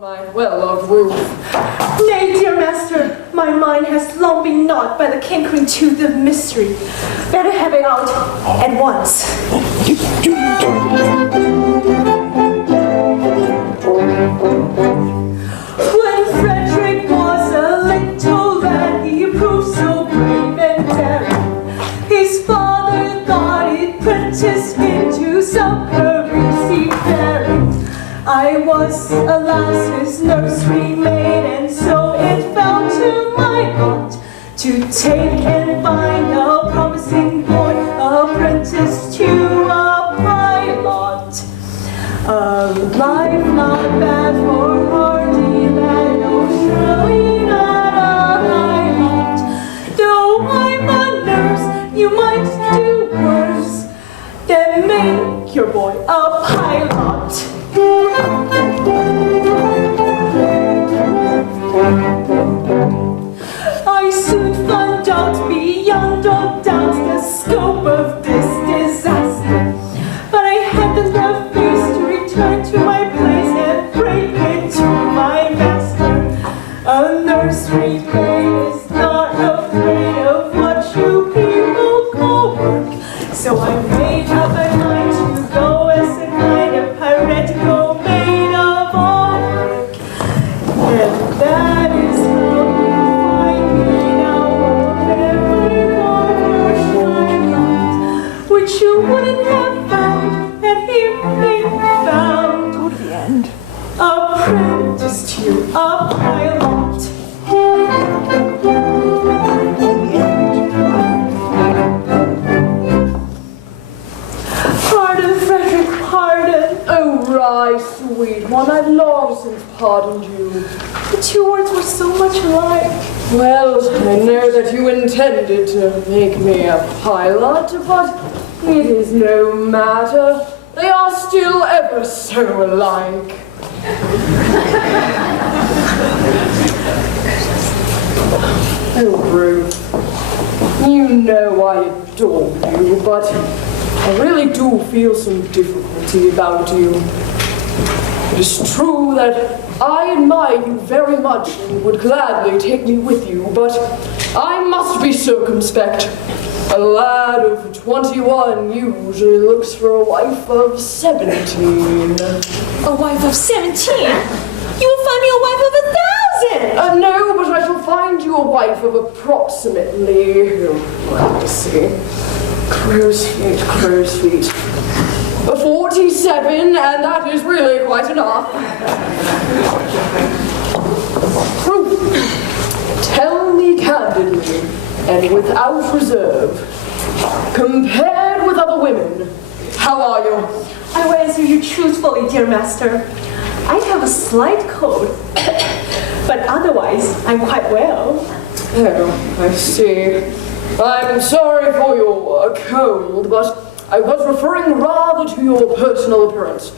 My well-loved roof. Nay, dear master, my mind has long been gnawed by the cankering tooth of mystery. Better have it out at once. When Frederick was a little lad, he proved so brave and daring. His father thought it prenticed him to some courtesy bearing. I was, alas, his nursery maid, and so it fell to my lot to take and find a promising boy, apprentice to a pilot. A life not bad for hardy lad, no, surely not a high lot. Though I'm a nurse, you might do worse than make your boy a pilot. I soon found out beyond all doubt the scope of this disaster, but I had the love face to return to my place and break it to my master. A nursery maid is not afraid of what you people call work, so I made up my mind to go as a kind of piratical maid of all work, and that is how you find me now, which you wouldn't have found had he been found. Go to the end. Apprentice to a pilot. Pardon, Frederick, pardon. Oh, right, sweet one, I've long since pardoned you. The two words were so much alike. Well, I know that you intended to make me a pilot, but it is no matter. They are still ever so alike. Oh, Ruth, you know I adore you, but I really do feel some difficulty about you. It is true that I admire you very much and would gladly take me with you, but I must be circumspect. A lad of 21 usually looks for a wife of 17. A wife of 17? You will find me a wife of 1,000! No, but I shall find you a wife of approximately, let me see, crow's feet. 47, and that is really quite enough. Tell me candidly, and without reserve, compared with other women, how are you? I will answer you truthfully, dear master. I have a slight cold, but otherwise, I'm quite well. Oh, I see. I'm sorry for your cold, but I was referring rather to your personal appearance.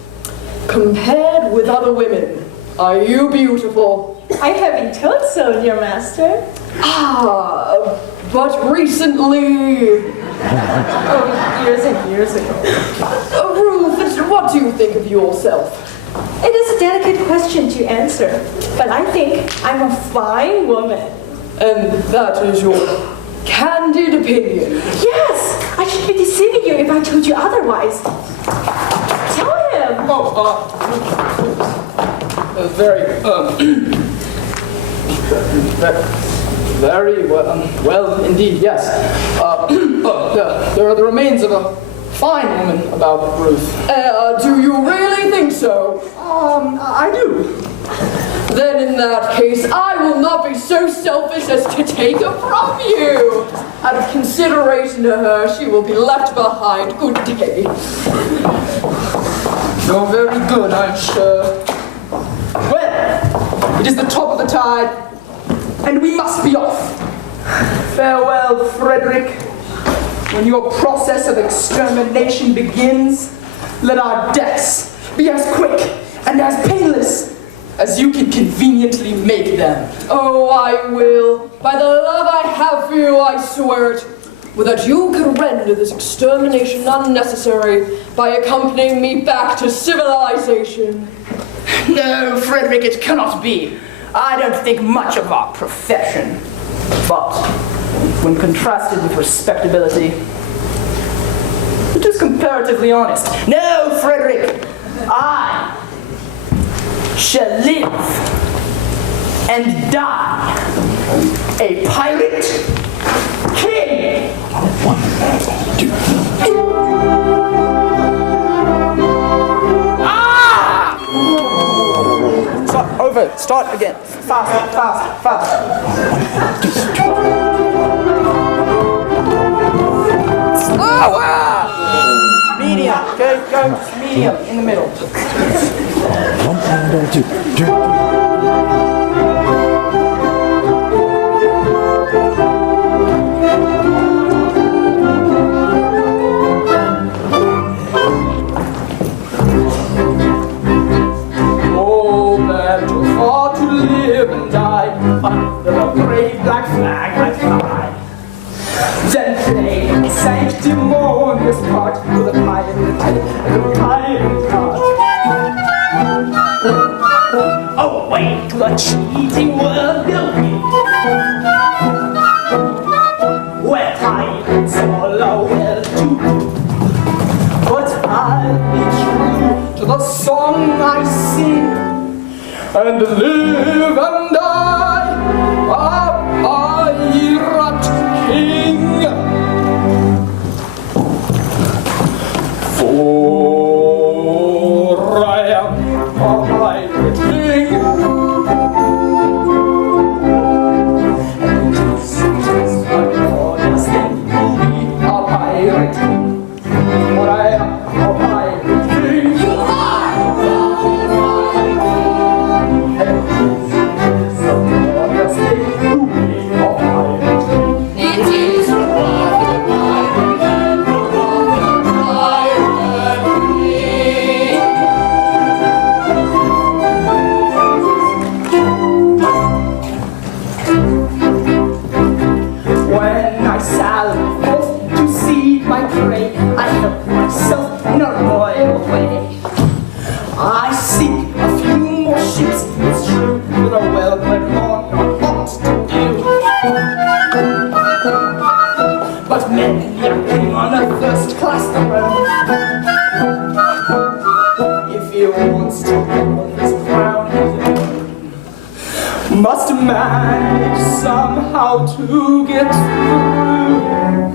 Compared with other women, are you beautiful? I have been told so, dear master. Ah, but recently... Oh, years and years ago. Ruth, what do you think of yourself? It is a delicate question to answer, but I think I'm a fine woman. And that is your candid opinion? Yes! I should be deceiving you if I told you otherwise. Tell him! Very well indeed, yes. There are the remains of a fine woman about Ruth. Do you really think so? I do. Then in that case, I will not be so selfish as to take her from you. Out of consideration to her, she will be left behind. Good day. You're very good, I'm sure. Well, it is the top of the tide, and we must be off. Farewell, Frederick. When your process of extermination begins, let our deaths be as quick and as painless as you can conveniently make them. Oh, I will. By the love I have for you, I swear it. Would that you could render this extermination unnecessary by accompanying me back to civilization. No, Frederick, it cannot be. I don't think much of our profession. But when contrasted with respectability, it is comparatively honest. No, Frederick, I shall live and die a pirate king. Start over. Start again. Fast, fast, fast. Slower. Medium. Go medium in the middle. Sanctimonious part with a pirate heart. Away to a cheating world building, where pirates all are well to do. But I'll be true to the song I sing, and live and die a pirate king. For I am a pirate king, and it is a glorious thing to be a pirate king. For I am a pirate king. You are a pirate king, and it is a glorious thing to be a pirate king. It is a pirate king. I help myself in a royal way. I sink a few more ships, it's true, with a well-bred lawn ought to do. But many a king on a first-class throne, if he wants to hold his crown his own, must manage somehow to get through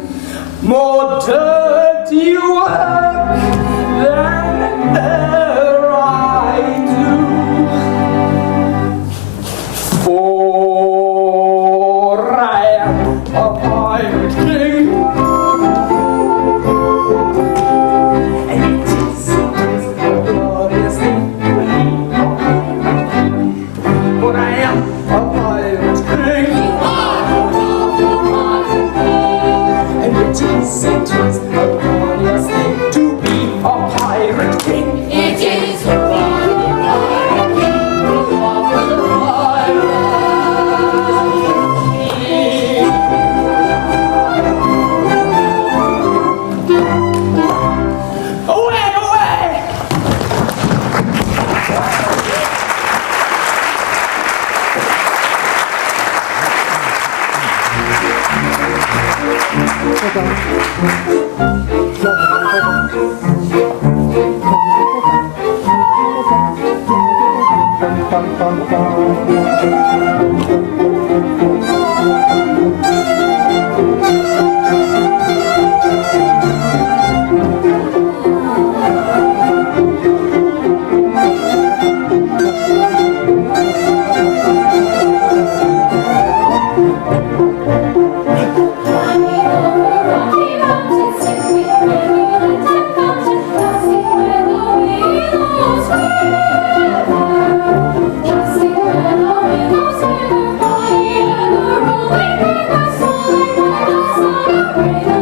more dirty work than ever I do. For I am a pirate king, and it is a glorious thing to be a pirate king. For I am a pirate king. You are a pirate king, and it is a glorious thing to be a pirate king. It is a pirate king. You are a pirate king. Away, away! Thank you.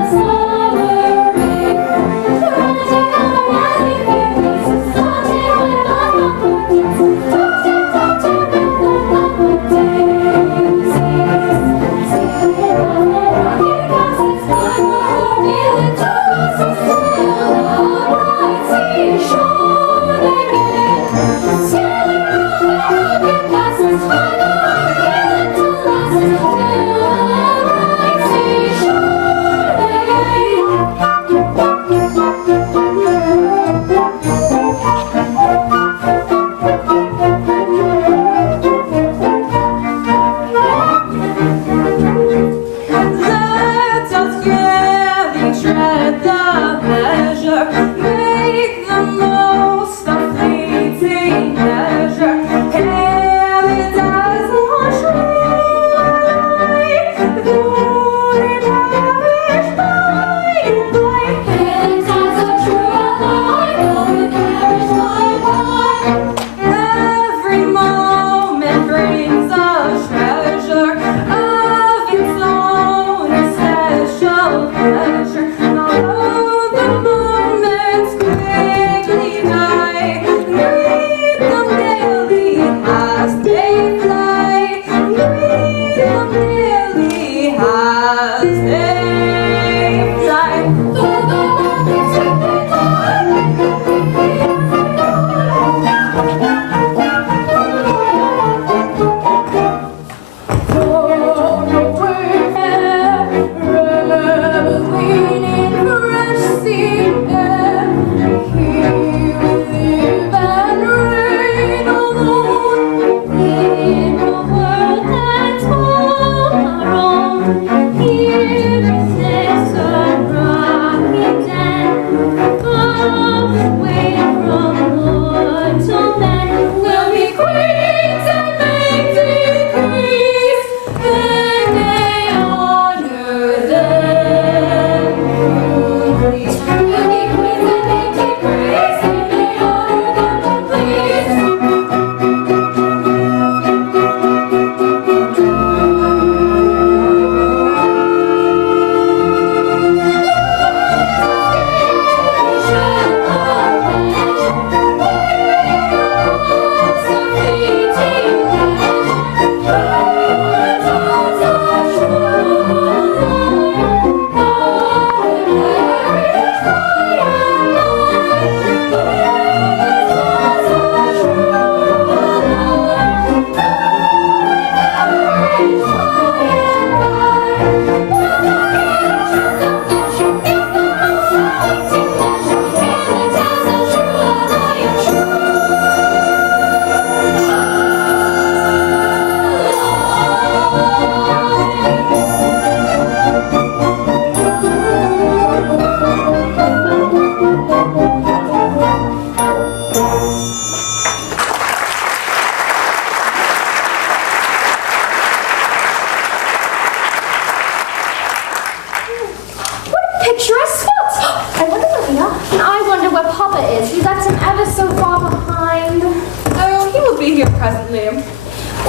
presently.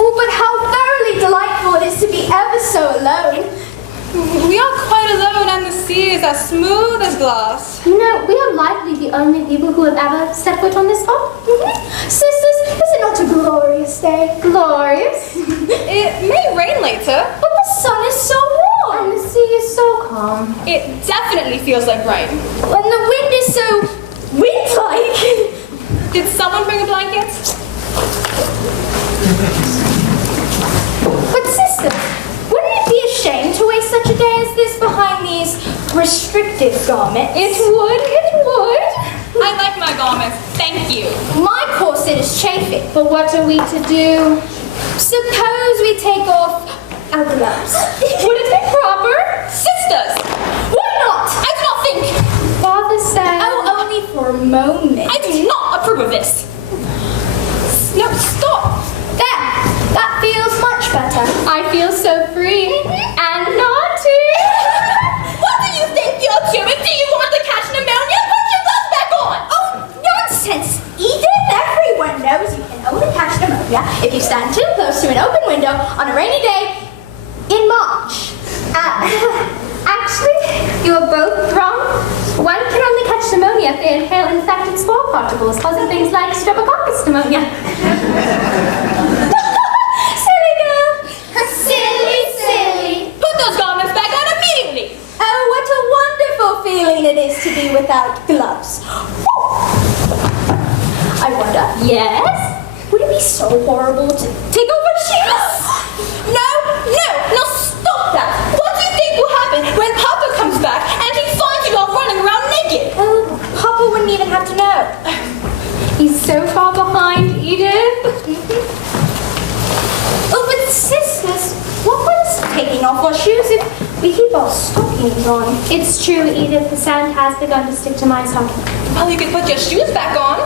Oh, but how thoroughly delightful it is to be ever so alone. We are quite alone, and the sea is as smooth as glass. You know, we are likely the only people who have ever set foot on this spot. Sisters, is it not a glorious day? Glorious. It may rain later. But the sun is so warm. And the sea is so calm. It definitely feels like rain. When the wind is so wind-like. Did someone bring a blanket? But sisters, wouldn't it be a shame to waste such a day as this behind these restrictive garments? It would. I like my garments, thank you. My corset is chafing. But what are we to do? Suppose we take off our gloves. Would it be proper? Sisters! Why not? I do not think. Father said... Oh, only for a moment. I do not approve of this. No, stop. There, that feels much better. I feel so free. And naughty. What do you think you're doing? Do you want to catch pneumonia? Put your gloves back on! Oh, nonsense! Edith, everyone knows you can only catch pneumonia if you stand too close to an open window on a rainy day in March. Actually, you are both wrong. One can only catch pneumonia if they inhale infected spore particles, causing things like streptococcus pneumonia. Silly girl! Silly! Put those garments back on immediately! Oh, what a wonderful feeling it is to be without gloves. I wonder. Yes? Would it be so horrible to take off our shoes? No, stop that! What do you think will happen when Papa comes back and he finds you all running around naked? Oh, Papa wouldn't even have to know. He's so far behind, Edith. Oh, but sisters, what good is taking off our shoes if we keep our stockings on? It's true, Edith. The sand has begun to stick to my stocking. Well, you can put your shoes back on.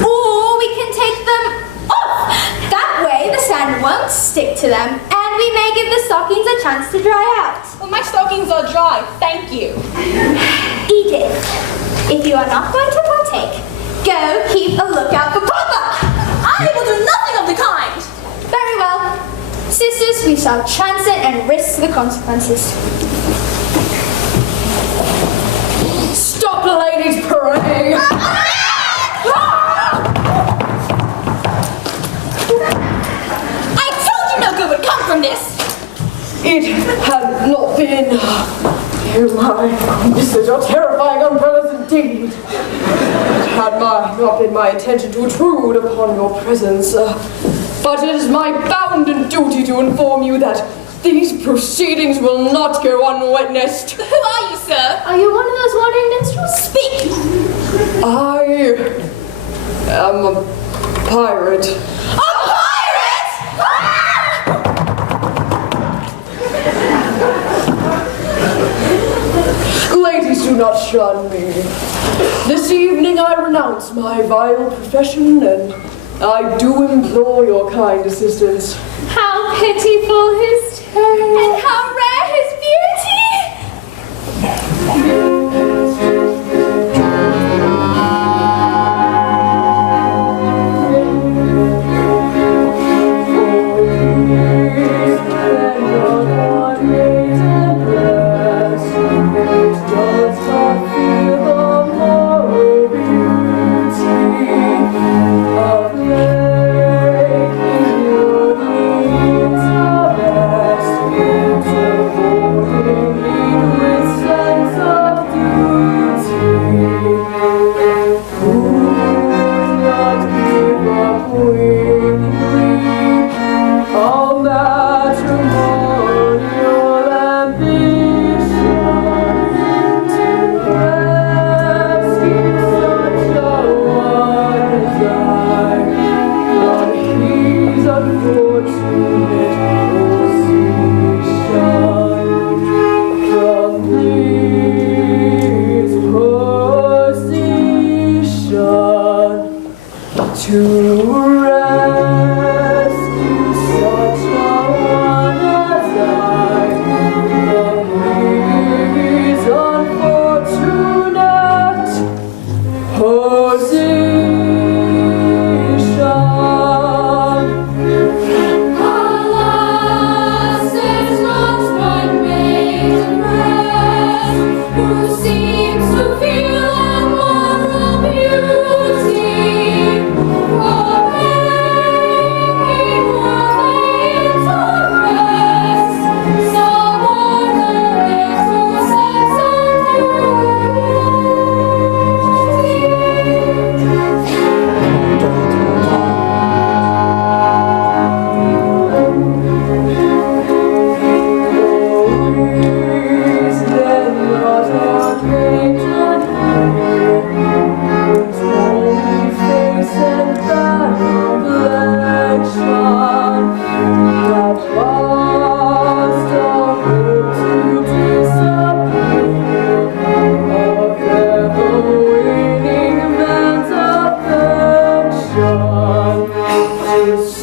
Or we can take them off. That way the sand won't stick to them, and we may give the stockings a chance to dry out. Well, my stockings are dry, thank you. Edith, if you are not going to partake, go keep a lookout for Papa. I will do nothing of the kind. Very well. Sisters, we shall chance it and risk the consequences. Stop the ladies' parade! I told you no good would come from this. It had not been... Oh my, this is your terrifying umbrellas indeed. It had not been my intention to intrude upon your presence, but it is my bounden duty to inform you that these proceedings will not go unwitnessed. Who are you, sir? Are you one of those wandering minstrels? Speak. I am a pirate. A pirate? Ladies, do not shun me. This evening I renounce my vile profession, and I do implore your kind assistance. How pitiful his tale. And how rare his beauty! Of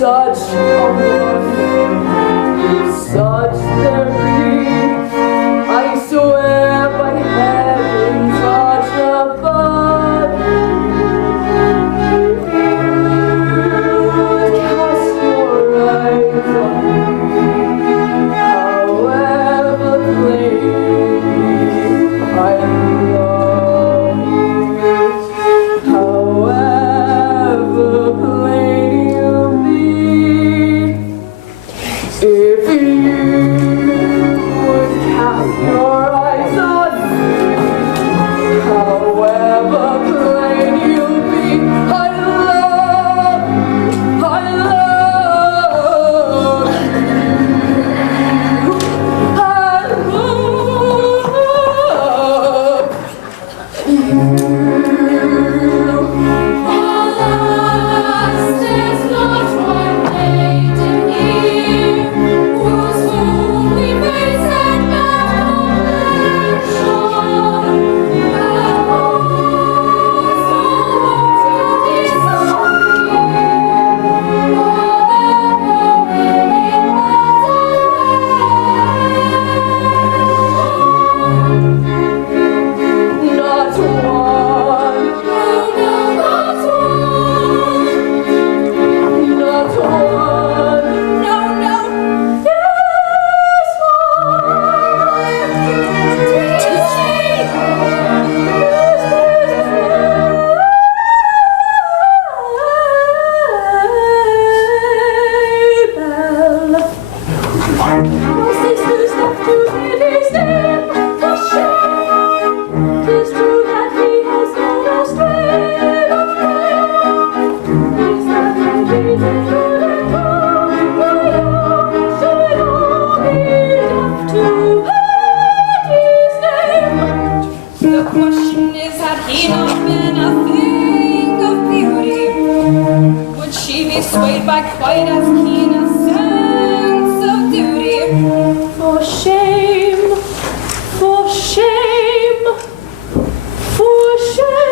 such comfort, such therapy. I swear by heaven such above, if you would cast your eyes on me, however plainly I love you, however plain you'll be, if you would cast your eyes on me, however plain you'll be, I love you, I love not one, not one, No, no. Tis true that he has gone astray, but is that reason good and wrong? Why should all be deaf to his name? The question is, had he not been a thing of beauty, would she be swayed by quite as keen a sense of duty? For shame, for shame, for shame.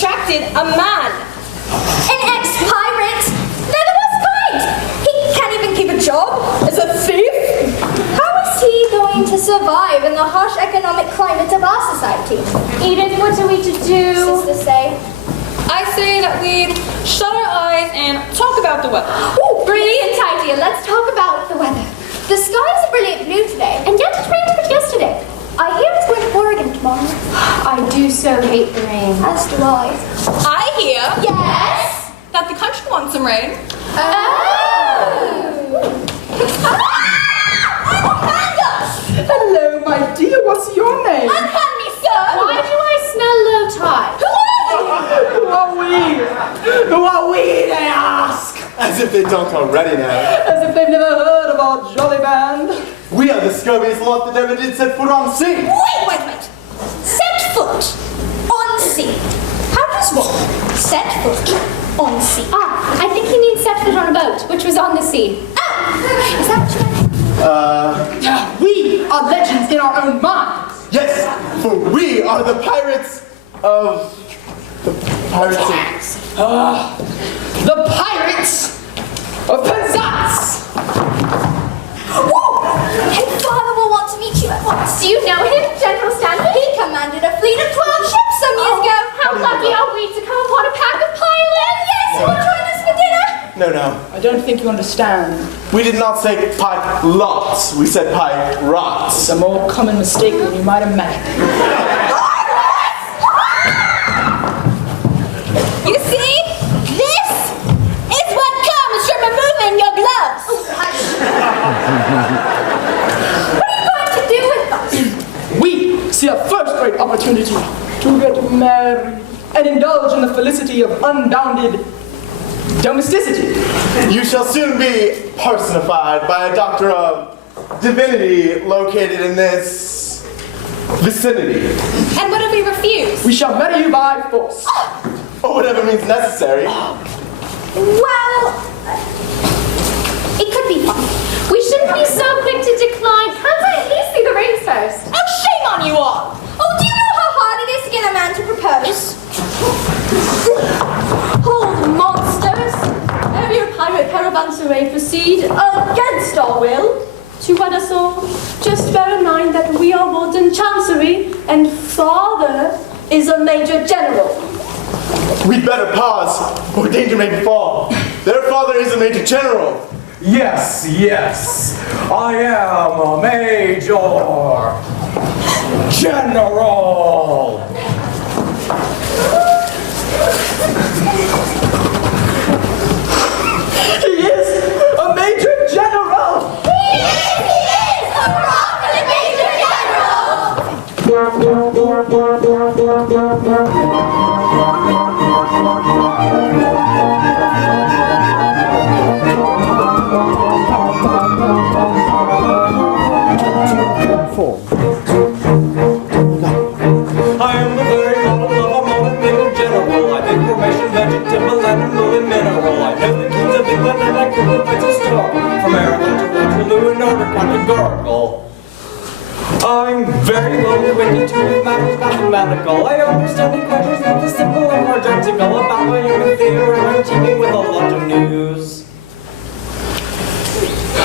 attracted a man. An ex-pirate. They're the worst kind. He can't even keep a job as a thief. How is he going to survive in the harsh economic climate of our society? Edith, what are we to do? Sister say. I say that we shut our eyes and talk about the weather. Oh, brilliant idea. Let's talk about the weather. The sky is a brilliant blue today, and yet it rained a bit yesterday. I hear it's going to pour again tomorrow. I do so hate the rain. As do I. I hear Yes? that the country wants some rain. Hello, my dear. What's your name? Unhand me, sir! Why do I smell low tide? Who are we? Who are we, they ask? As if they don't already know. As if they've never heard of our jolly band. We are the scurviest lot that ever did set foot on sea. Wait. Set foot on sea. How does one set foot on sea? I think he means set foot on a boat, which was on the sea. Oh! Is that what you meant? We are legends in our own minds. Yes, for we are the pirates of... The pirates of... The Pirates of Penzance. Woo! And Father will want to meet you at once. Do you know him, General Stanley? He commanded a fleet of 12 ships some years ago. How lucky are we to come upon a pack of pilots? Yes, you will join us for dinner. No. I don't think you understand. We did not say pilots. We said pirates. It's a more common mistake than you might imagine. You see? This is what comes from removing your gloves. What are you going to do with us? We see a first-rate opportunity to get married and indulge in the felicity of unbounded domesticity. You shall soon be personified by a doctor of divinity located in this vicinity. And what if we refuse? We shall marry you by force. Or whatever means necessary. Well, it could be fun. We shouldn't be so quick to decline. Can't I at least see the rings first? Oh, shame on you all! Oh, do you know how hard it is to get a man to propose? Hold, monsters! Have your pirate caravanserai proceed against our will to wed us all. Just bear in mind that we are Warden Chancery and Father is a Major General. We'd better pause, or danger may befall. Their father is a major general. Yes, I am a Major General. He is a Major General! He is! Hurrah for the Major General! I am the very model of a modern Major General. I make formation vegetable and moving mineral. I know the kings of England and I could the place to start. From America to Waterloo in order categorical. I'm very well acquainted to matters mathematical. I understand equations with the simple and quadratical. About my human theory, I'm teeming with a lot of news.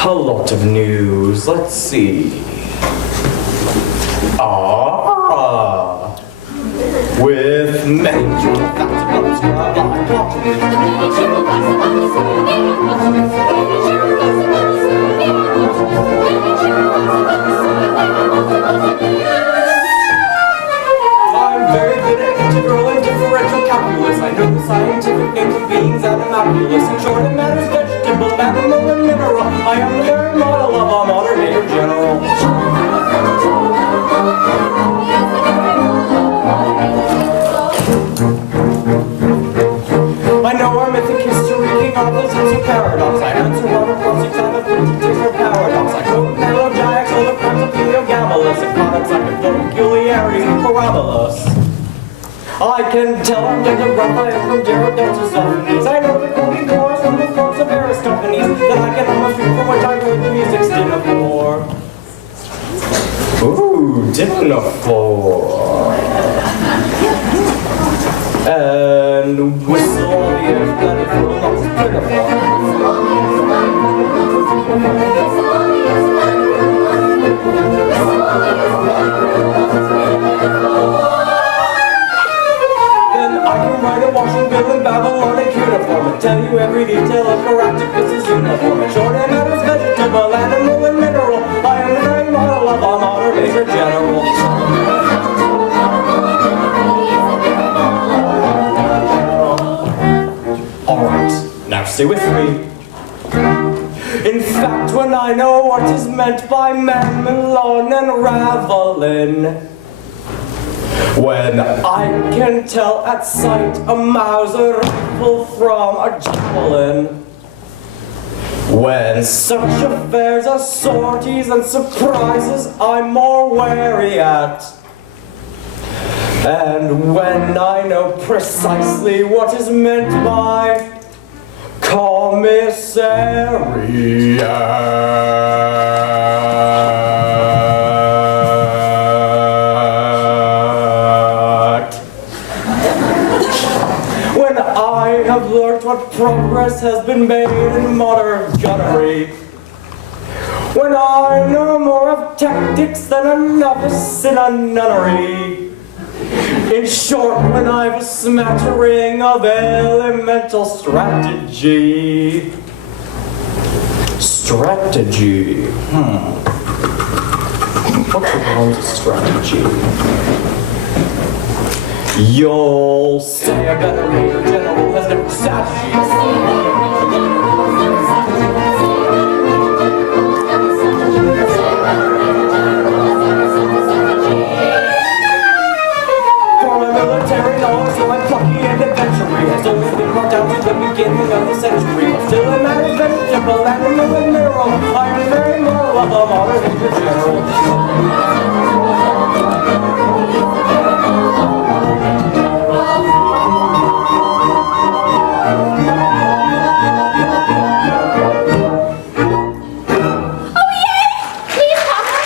A lot of news. Let's see. With many facts about this world, I'm very good at integral and differential calculus. I know the scientific names of beings and animalculous. In short, it matters vegetable, animal, and mineral. I am the very model of a modern Major General. I know our mythic history, King Arthur's it's a paradox. I answer water crossings on the 50 paradox. I quote Melogiacs, all the crimes of Heliogabalus, and products like the peculiarities of Parabolus. I can tell I'm getting a breath, I am from Herodotus' Sophones. I know the quoting chorus from the quotes of Aristophanes, that I can almost read from which I heard the music's Dinaphore. Ooh, Dinaphore. And whistle on the air, plentiful, not pitiful. Then I can write a washing bill in Babylonic uniform and tell you every detail of Caractacus's uniform. In short, and matters vegetable, animal, and mineral. I am the very model of a modern Major General. Alright, now stay with me. In fact, when I know what is meant by Mammon and Ravelin, when I can tell at sight a Mauser rifle from a javelin, when such affairs as sorties and surprises I'm more wary at, and when I know precisely what is meant by commissariat, when I have learnt what progress has been made in modern gunnery, when I know more of tactics than a novice in a nunnery, in short, when I've a smattering of elemental strategy. Strategy. What's the wrong with strategy? You'll say a better Major General has no strategy. Has always been brought down to the beginning of the century, but still a matter vegetable, animal, and mineral. I am the very model of a modern Major General. Oh, yay! Please, Papa.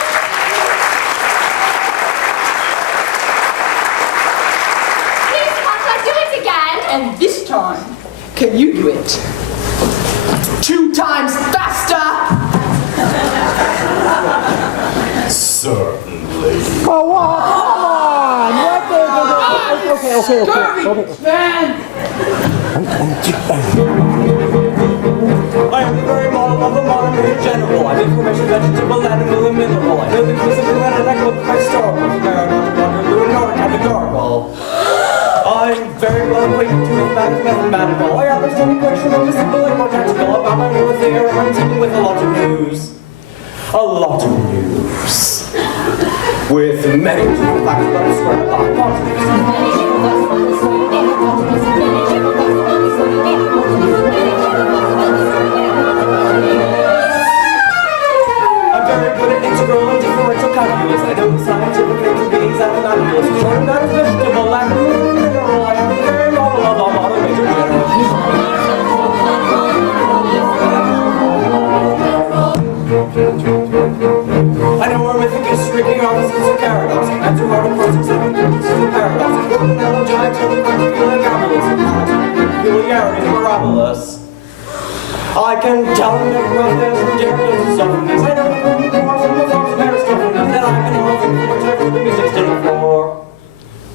Please, Papa, do it again. And this time, can you do it 2 times faster? Certainly. Oh, come on! What the? Okay. Man! I am the very model of a modern Major General. I have information, vegetable, animal, and mineral. I know the quiz of the and I quote my star. And the gargle. I'm very well acquainted to mathematical. I understand equation of the simple and more tactical. About my new theory, I'm dealing with a lot of news. A lot of news. With many true facts about the square hypothesis. I'm very good at integral and differential calculus. I know the scientific names of beings and animals. Short of that is vegetable, animal, and mineral. I am the very model of a modern Major General. I know arithmetic is streaking opposites of paradox. And through hard approaches of paradox. Important analogize to the particular gabalus. Peculiarities of parabolus. I can tell them that there's some derivatives and stuff from these. I know the forms and the forms of Aristotle. And then I can know whichever the music's dinner for.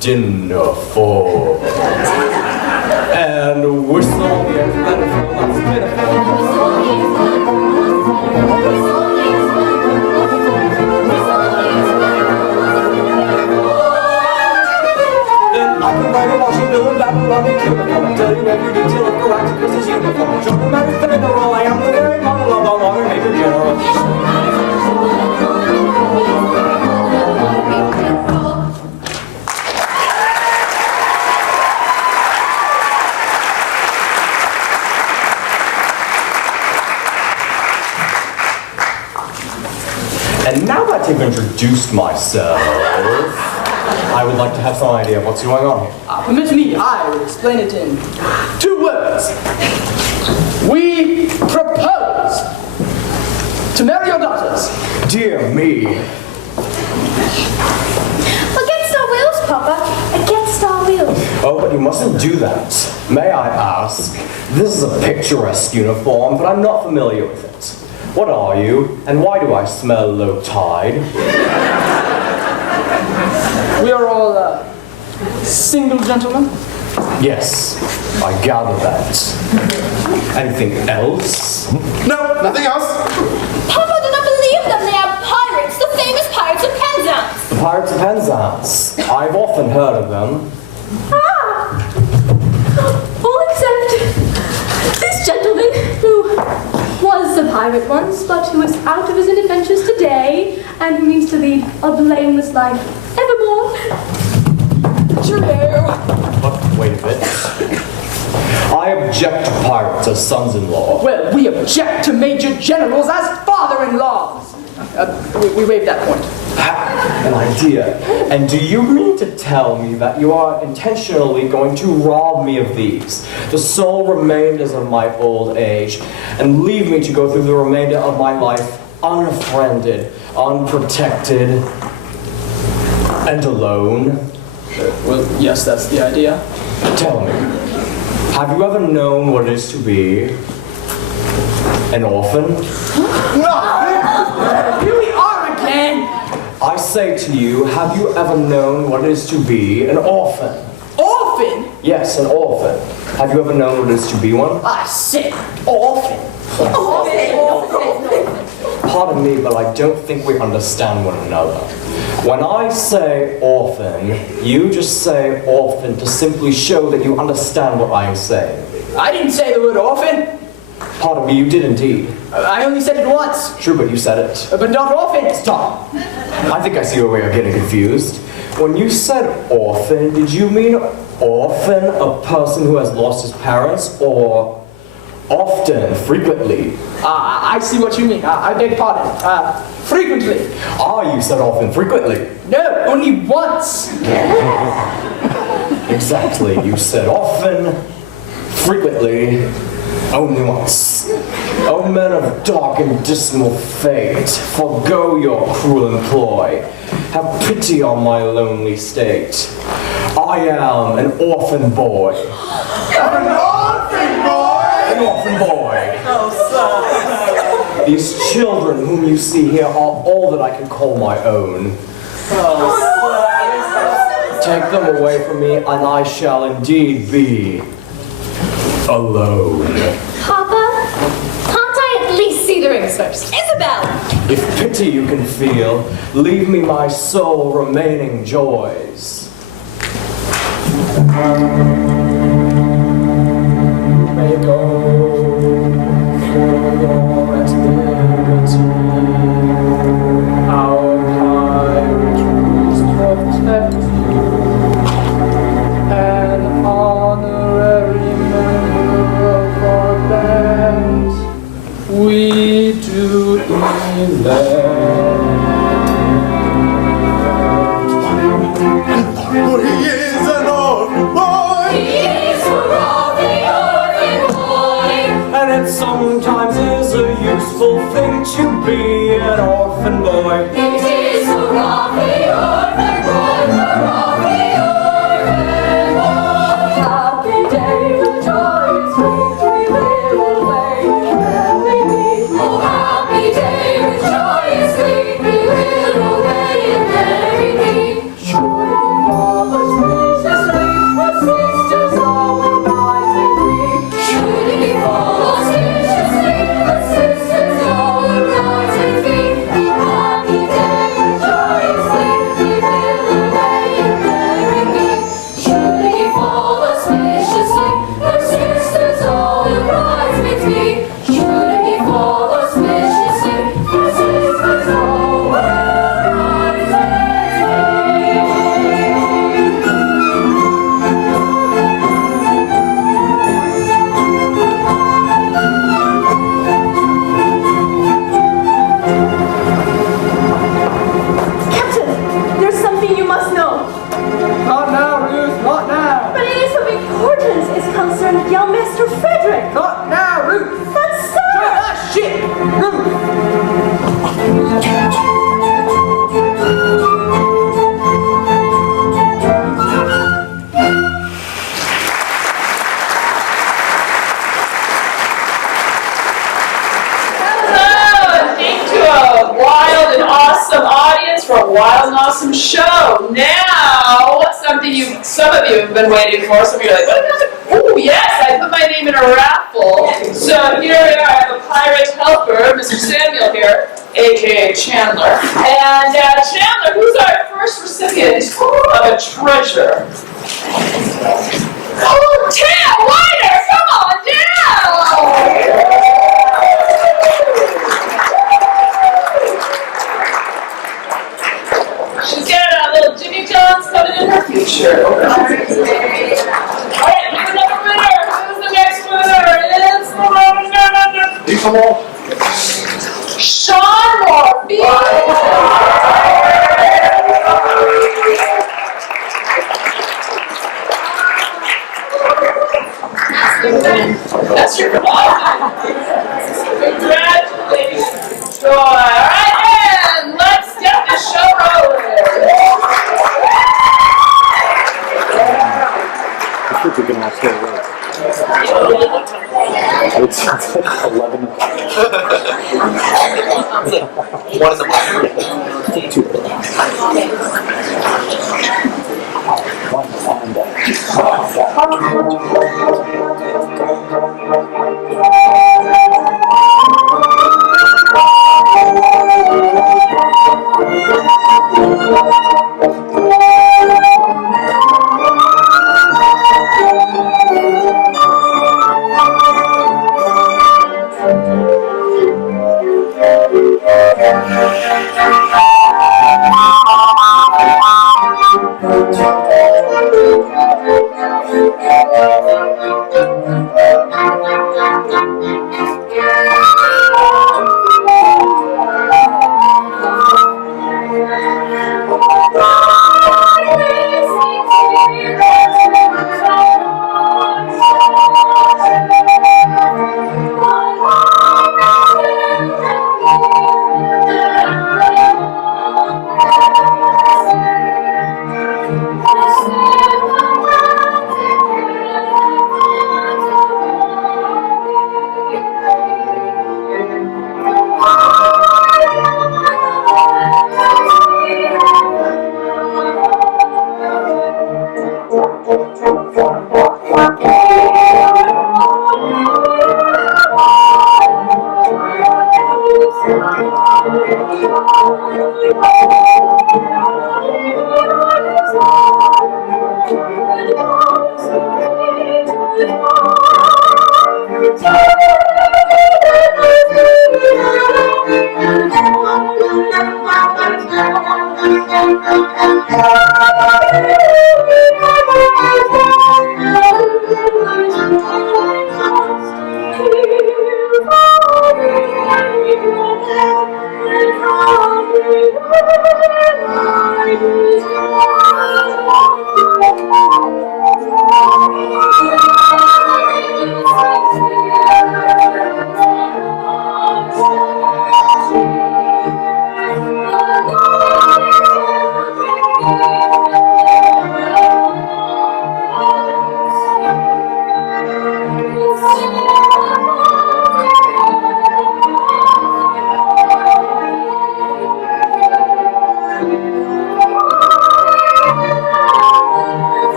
Dinner for. And whistle the explanatory, not spiniful. I can write a washing bill in Babylonic uniform and tell you every detail of Caractacus's uniform. Short of matters the mineral, I am the very model of a modern Major General. And now that I've introduced myself, I would like to have some idea of what's going on here. Permit me, I will explain it in 2 words. We propose to marry your daughters. Dear me. Against our wills, Papa. Against our wills. Oh, but you mustn't do that. May I ask? This is a picturesque uniform, but I'm not familiar with it. What are you, and why do I smell low tide? We are all single gentlemen. Yes, I gather that. Anything else? No, nothing else. Papa did not believe them. They are pirates, the famous Pirates of Penzance. The Pirates of Penzance. I've often heard of them. All except this gentleman who was a pirate once, but who is out of his adventures today, and who means to lead a blameless life evermore. True. But wait a bit. I object to pirates as sons-in-law. Well, we object to major generals as father-in-laws. We waive that point. An idea. And do you mean to tell me that you are intentionally going to rob me of these, the sole remainders of my old age, and leave me to go through the remainder of my life unfriended, unprotected, and alone? Well, yes, that's the idea. Tell me, have you ever known what it is to be an orphan? Here we are again. I say to you, have you ever known what it is to be an orphan? Orphan? Yes, an orphan. Have you ever known what it is to be one? I said orphan. Pardon me, but I don't think we understand one another. When I say orphan, you just say orphan to simply show that you understand what I am saying. I didn't say the word orphan. Pardon me, you did indeed. I only said it once. True, but you said it. But not orphan. Stop. I think I see where we are getting confused. When you said orphan, did you mean orphan, a person who has lost his parents, or often, frequently? I see what you mean. I beg pardon. Frequently. You said often, frequently. No, only once. Exactly, you said often, frequently, only once. O men of dark and dismal fate, forgo your cruel employ. Have pity on my lonely state. I am an orphan boy. An orphan boy! An orphan boy. These children whom you see here are all that I can call my own. Take them away from me, and I shall indeed be alone. Papa, can't I at least see the rings first? Isabel! If pity you can feel, leave me my sole remaining joys. May go for your at liberty. Our pirates protect you. An honorary member of our band, we do elect. For he is an orphan boy! And it sometimes is a useful thing to be an orphan boy. Happy day, the joy is sweet, we live away, where we be. Oh, happy day, the joy is sweet, we live away, and there we be. Should he fall auspiciously, the sisters all will rise and weep. Should he fall auspiciously, the sisters all will rise and weep. Oh, happy day, the joy is sweet, we live away, and there we be. Should he fall auspiciously, the sisters all will rise with me. Should he fall auspiciously, the sisters all will rise with me. Captain, there's something you must know. Not now, Ruth, not now. But it is of importance. It's concerned young Master Frederick. Not now, Ruth. But sir! Shit, Ruth. wild and awesome show. Now, some of you have been waiting for. Some of you are like, what is it? Oh, yes, I put my name in a raffle. So here we are. I have a pirate helper, Mr. Samuel here, a.k.a. Chandler. And Chandler, who's our first recipient of a treasure? Oh, Tam Whiter, come on down! She's got little Jimmy John's coming in her future. All right, who's another winner? Who's the next winner? It's the winner. Sean Morphy. That's your applause. Congratulations, Joy. All right, and let's get the show rolling. I think we can all stay awake. It's 11 o'clock. One in the morning. 2 o'clock. One fine day.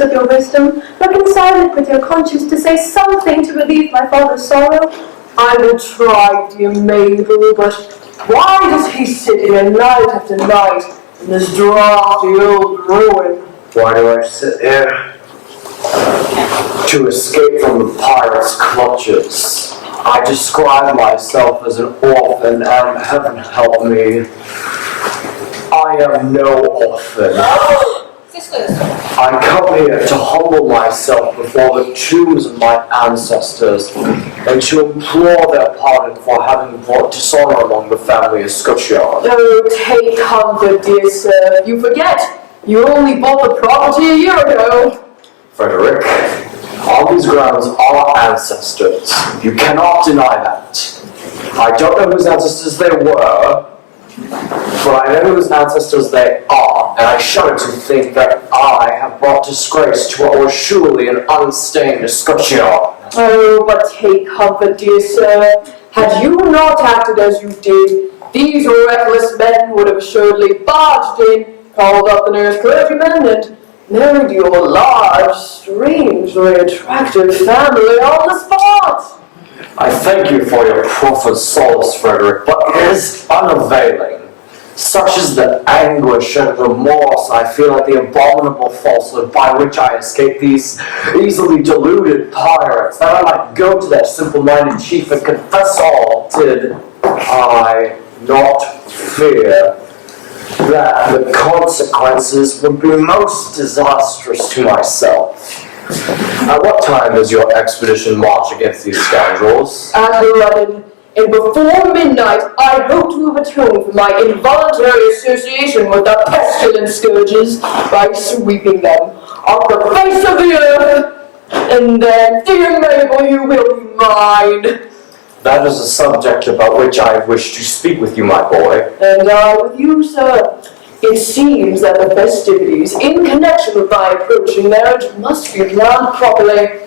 Of your wisdom, reconcile it with your conscience to say something to relieve my father's sorrow. I will try, dear Mabel, but why does he sit here night after night in this draughty old ruin? Why do I sit here? To escape from the pirates' clutches. I describe myself as an orphan, and heaven help me, I am no orphan. I come here to humble myself before the tombs of my ancestors and to implore their pardon for having brought dishonor among the family of Scotchard. Oh, take comfort, dear sir. You forget, you only bought the property a year ago. Frederick, on these grounds our ancestors. You cannot deny that. I don't know whose ancestors they were, but I know whose ancestors they are, and I shudder to think that I have brought disgrace to what was surely an unstained escutcheon. Oh, but take comfort, dear sir. Had you not acted as you did, these reckless men would have assuredly barged in, called up the nearest clergyman, and married your large, strangely attractive family on the spot. I thank you for your proffered solace, Frederick, but it is unavailing. Such is the anguish and remorse I feel at the abominable falsehood by which I escape these easily deluded pirates, that I might go to that simple-minded chief and confess all, did I not fear that the consequences would be most disastrous to myself. At what time does your expedition march against these scoundrels? At 11, and before midnight, I hope to have atoned for my involuntary association with the pestilent scourges by sweeping them off the face of the earth, and then, dear Mabel, you will be mine. That is a subject about which I wish to speak with you, my boy. And I with you, sir. It seems that the festivities in connection with my approaching marriage must be planned properly.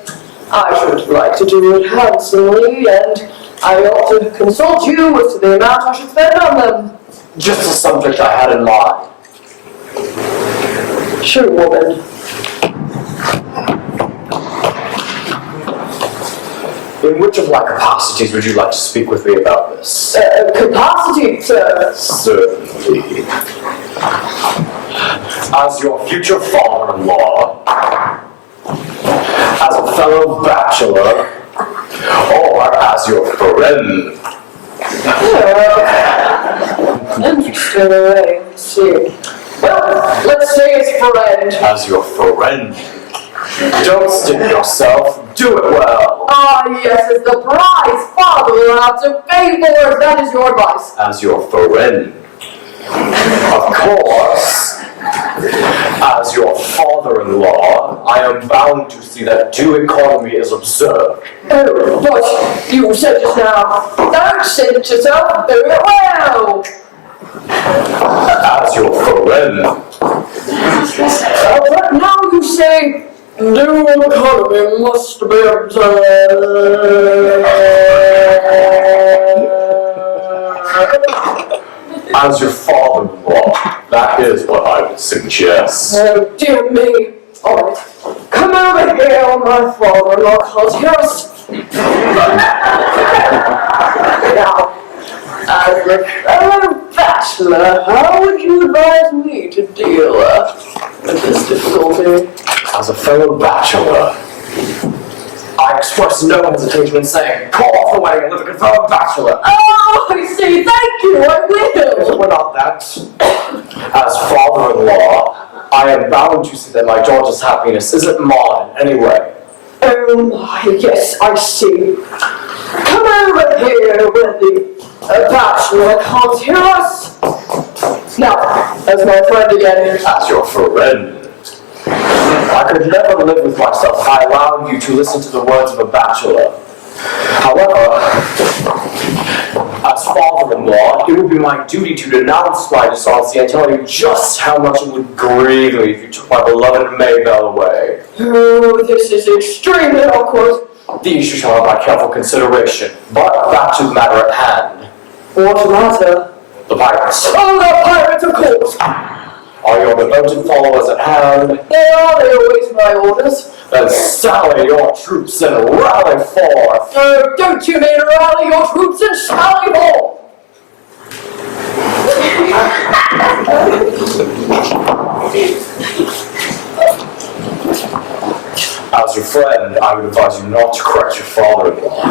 I should like to do it handsomely, and I ought to consult you as to the amount I should spend on them. Just the subject I had in mind. True, woman. In which of my capacities would you like to speak with me about this? Capacity, sir. Certainly. As your future father-in-law, as a fellow bachelor, or as your friend. Interesting array. Let's see. Well, let's say it's friend. As your friend. Don't stick yourself. Do it well. Ah, yes, as the prize father will have to pay for. That is your advice. As your friend. Of course. As your father-in-law, I am bound to see that due economy is observed. Oh, but you said just now, don't sit yourself, do it well. As your friend. But now you say, due economy must be observed. As your father-in-law, that is what I would suggest. Oh, dear me. All right, come over here, my father-in-law calls us. Now, as a fellow bachelor, how would you advise me to deal with this difficulty? As a fellow bachelor, I express no hesitation in saying, call off the wedding and live a confirmed bachelor. Oh, I see. Thank you. I will. If we're not that, as father-in-law, I am bound to see that my daughter's happiness isn't marred in any way. Oh my, yes, I see. Come over here with the bachelor can't hear us. Now, as my friend again. As your friend. I could never live with myself if I allowed you to listen to the words of a bachelor. However, as father-in-law, it would be my duty to denounce my dishonesty and tell you just how much it would grieve me if you took my beloved Maybelle away. Oh, this is extremely awkward. The issue shall have my careful consideration. But back to the matter at hand. What matter? The pirates. Oh, the pirates, of course. Are your devoted followers at hand? They always my orders. Then sally your troops and rally forth. Oh, don't you mean rally your troops and sally forth? As your friend, I would advise you not to correct your father-in-law.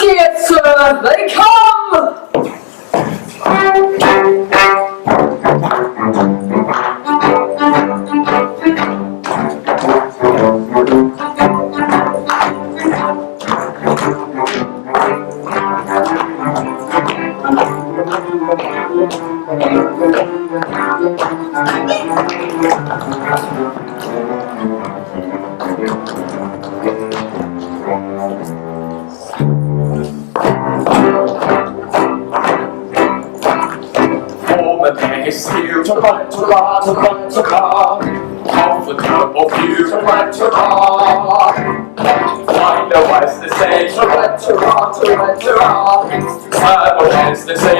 Dear sir, they come! Off the double view, find a wise to say, have a chance to say,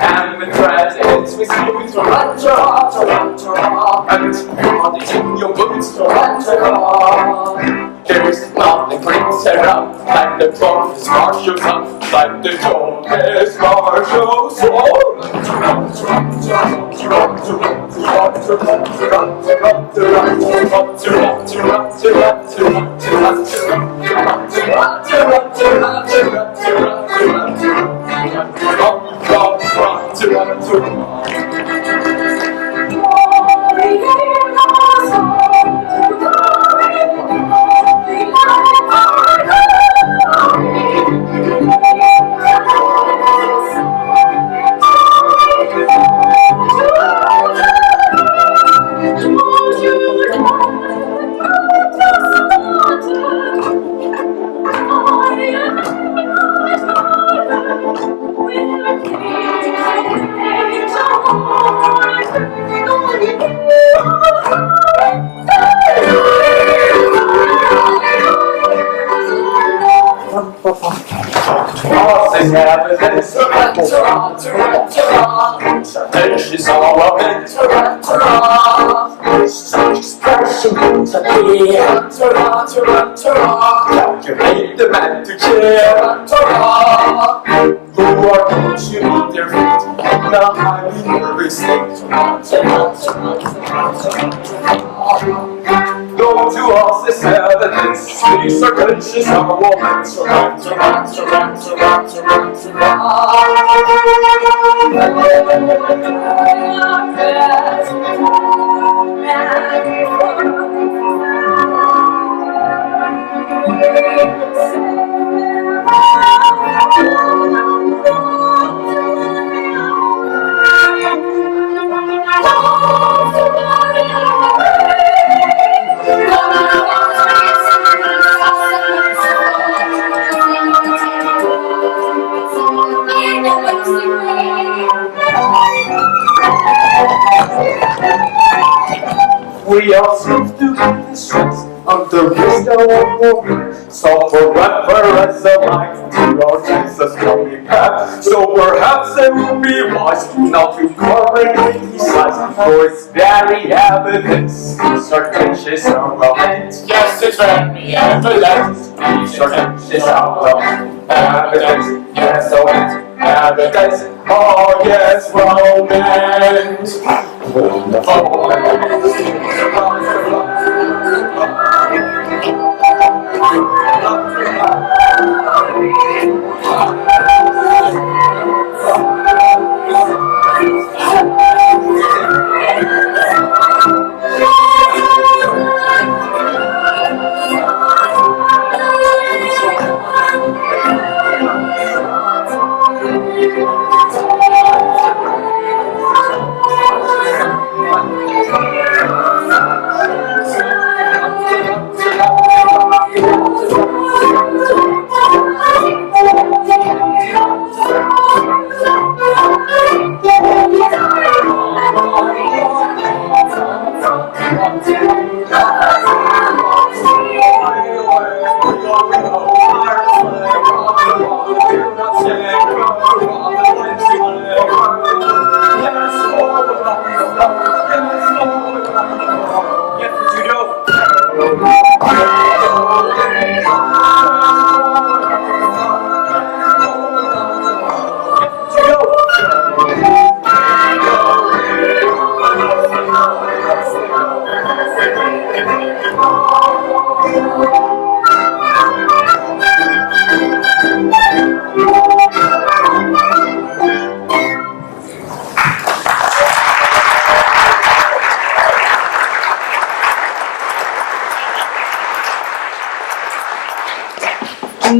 and with presents we smooth, and bodies in your boots, there's nothing brings around like the drum's martial sound, like the drum's martial soul. And she's all up in calculate the man to kill. Who are going to eat their feet in a highly nervous state? Go to us the evidence, these are conscious of a woman. We all seem to get the stress of the wisdom of war. So forever as a life to our Jesus coming back. So perhaps it would be wise not to correlate his size, for it's very evidence. These are conscious of a hint. Yes, it's very evidence. These are conscious of a evidence. Yes, oh, evidence. Oh, yes, romance.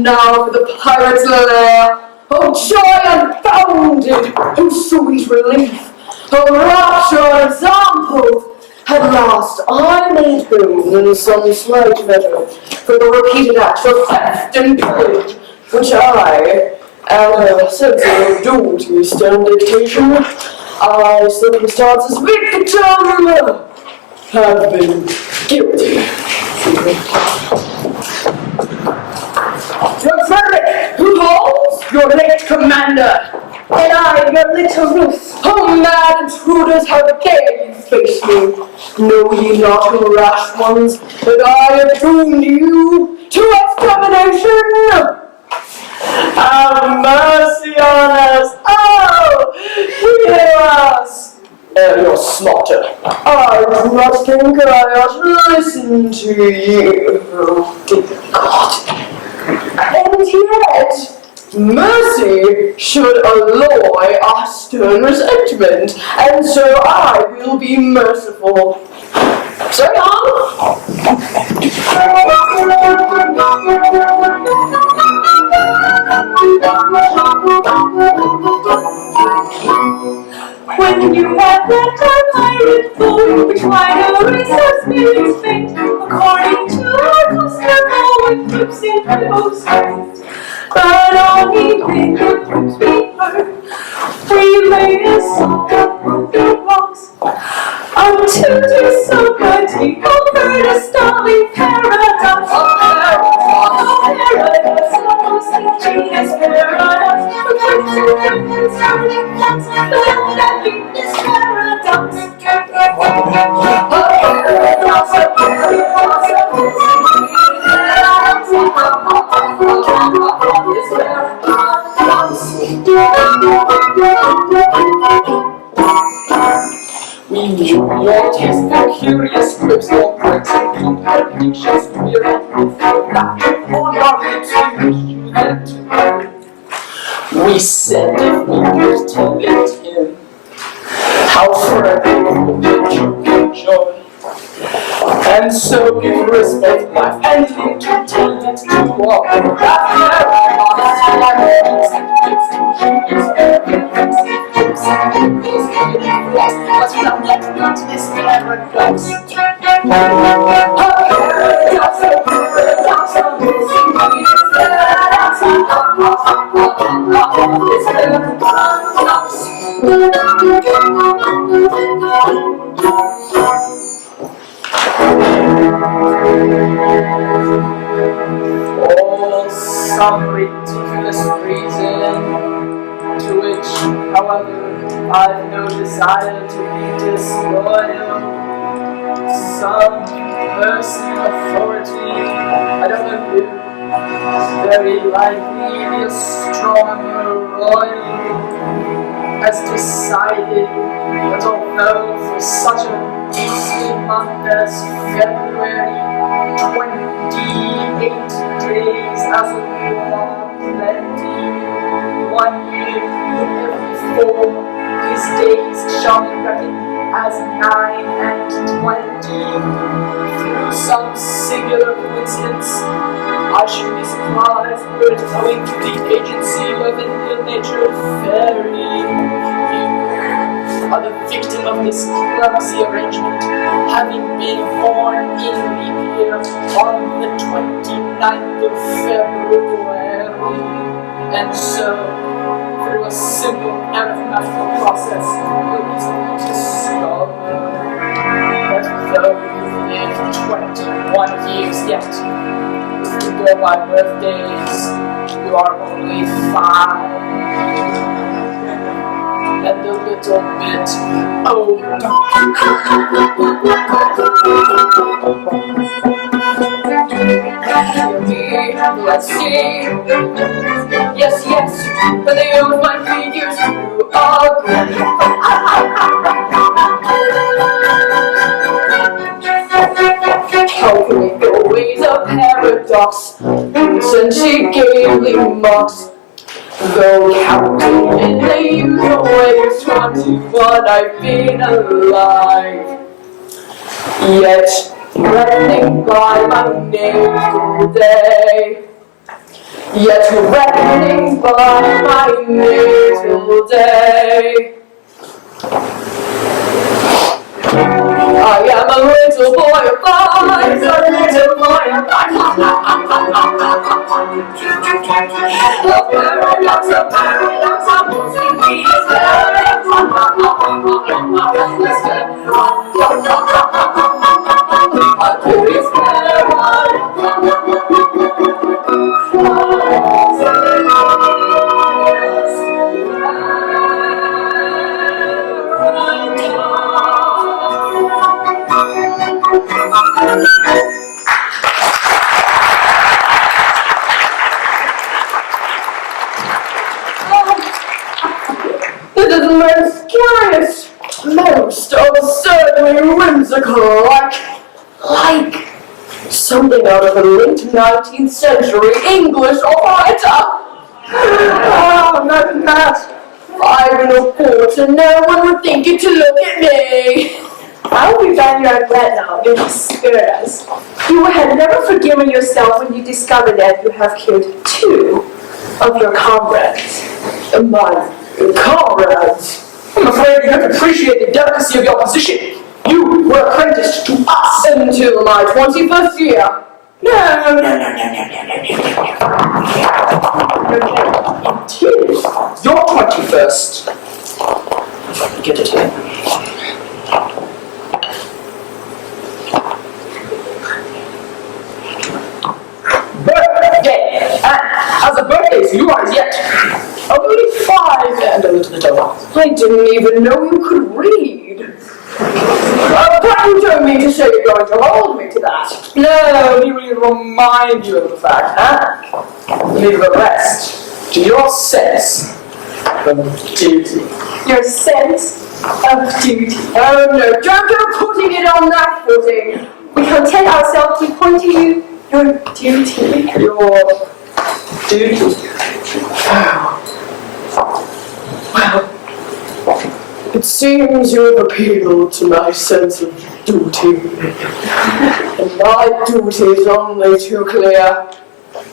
Now for the pirate's lair. Oh, joy unbounded! Oh, sweet relief! Oh, rapture example! At last I made boon in some slight measure for the repeated acts of theft and pillage, which I, out of sense of duty, stand dictation. I, circumstances victim, have been guilty. Young Frederick, Who calls? your late commander. And I, your little Ruth. Oh, mad intruders, how dare you face me? Know ye not, who rash ones, that I have doomed you to extermination? Have mercy on us! Oh! Hear us! Your slaughter. I do not think I ought to listen to you, dear God. And yet, mercy should alloy our stern resentment, and so I will be merciful. So long. When you have let our pirate go, we try to raise our spirits faint. According to our custom, all troops in full strength. But only when the troops we heard, we lay assault upon the rocks. Until to so good he conquered a Stanley paradox. A paradox, almost ingenious paradox. The words of the starting flux, but that beat this paradox. A paradox, a paradox, We will test the curious quips or breaks and contradictions. We're with laughter on our lips. We wish you that to know. We said if we could tell it him how Frederick will be joy. And so give respect, life, and entertainment to all. Let's not this paradox. For some ridiculous reason, to which, however, I've no desire to be disloyal. Some person, authority, I don't know who, very likely the astronomer royal, has decided that although for such a beastly month as February, 28 days as a war plenty, 1 year in every 4, his days shall be reckoned as 9 and 20. Through some singular coincidence, I should be surprised were it owing to the agency of an ill-natured fairy. You are the victim of this clumsy arrangement, having been born in leap year on the 29th of February, and so, through a simple arithmetical process, you'll easily discover that though you've lived 21 years yet, if you go by birthdays, you are only 5. And a little bit older. Let's see. Yes, yes, but they own my figures to agree. How can we go away the paradox? Since she gaily mocks. Though counting in the usual way of 21, I've been alive. Yet, reckoning by my natal day. Yet, reckoning by my natal day. I am a little boy of 5, a little boy of 5. A paradox, I'm losing me is very something out of a late 19th century English operetta. Oh, imagine that. 5 and a quarter, no one would think it to look at me. I hope you found your regret now. You spared us. You had never forgiven yourself when you discovered that you have killed 2 of your comrades. My comrades, I'm afraid you don't appreciate the delicacy of your position. You were apprenticed to us until my 21st year. No. Until your 21st. If I can get it here. Birthday! As a birthday, so you are as yet only 5 and a little. I didn't even know you could read. But you don't mean to say you're going to hold me to that. No, we will remind you of the fact, leave the rest to your sense of duty. Your sense of duty. Oh no, don't go putting it on that footing. We content ourselves with pointing you your duty. Your duty. Well, it seems you have appealed to my sense of duty. And my duty is only too clear.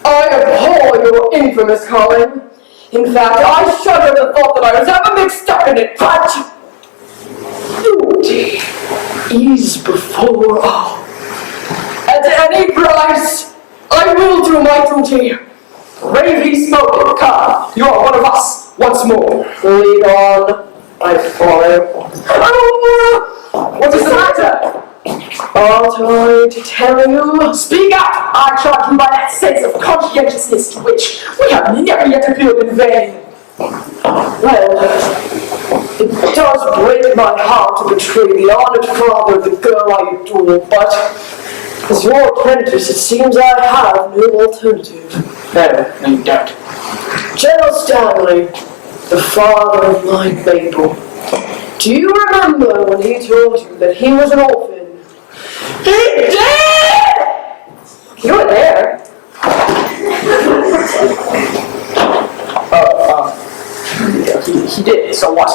I abhor your infamous calling. In fact, I shudder at the thought that I was ever mixed up in it, but duty is before all. At any price, I will do my duty. Bravely spoken, come, you are one of us, once more. Lead on, I follow. Oh, what is the matter? Ought I to tell you? Speak up! I charge you by that sense of conscientiousness to which we have never yet appealed in vain. Well, it does break my heart to betray the honored father of the girl I adore, but as your apprentice, it seems I have no alternative. No, you don't. General Stanley, the father of my Mabel, do you remember when he told you that he was an orphan? He did! You were there. He did, so what?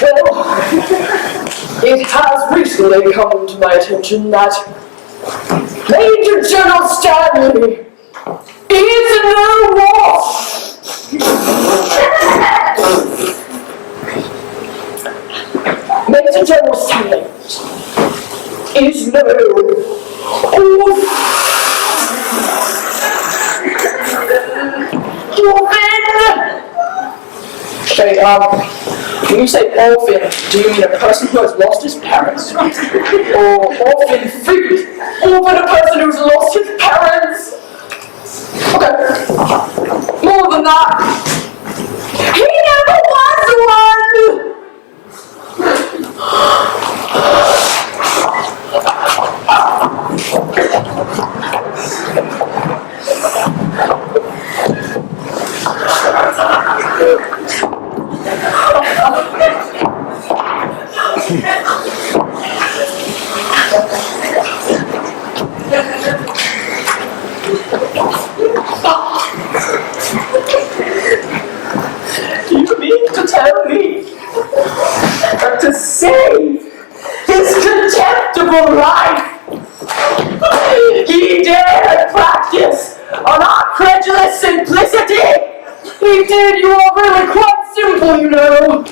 Well, it has recently come to my attention that Major General Stanley is no more. Major General Stanley is no orphan. Okay, when you say orphan, do you mean a person who has lost his parents? Or orphan figure? Orphan, a person who's lost his parents? Okay. More than that. He never was one! Do you mean to tell me that to save his contemptible life, he dared practice on our credulous simplicity? He did, you are really quite simple, you know.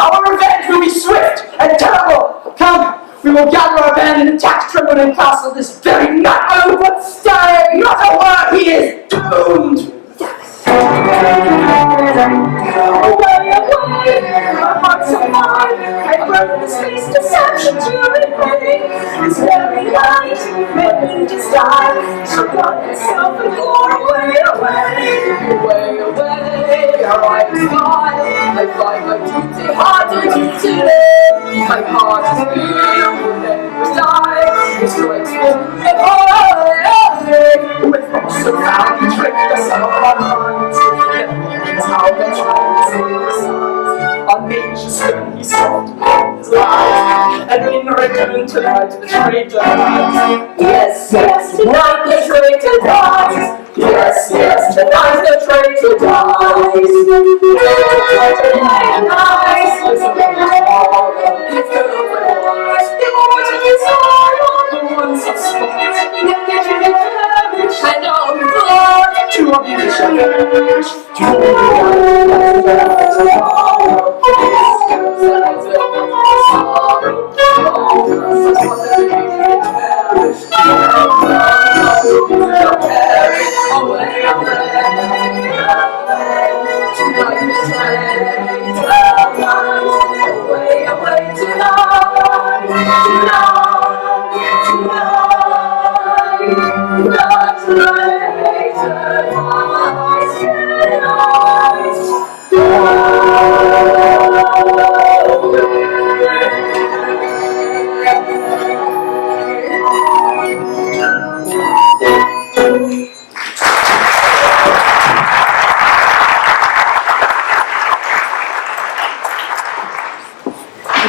Our revenge will be swift and terrible. Come, we will gather our band and attack Trembling Castle this very night. Oh, but stay, not a word, he is doomed. Away, away, our hearts are mine. I broke the space deception to repay. This very night, men just die. So got myself and go away, away. Away, away, our eyes fly. I fly my duty hard to do today. My heart is filled with endless die. It strikes me with so found you tricked us out of our minds. How the child sings on nature stone he soft his lies, and in return tonight the traitor dies. Yes, yes, tonight the traitor dies. Yes, yes, tonight the traitor dies. And on the floor, two of you shall perish.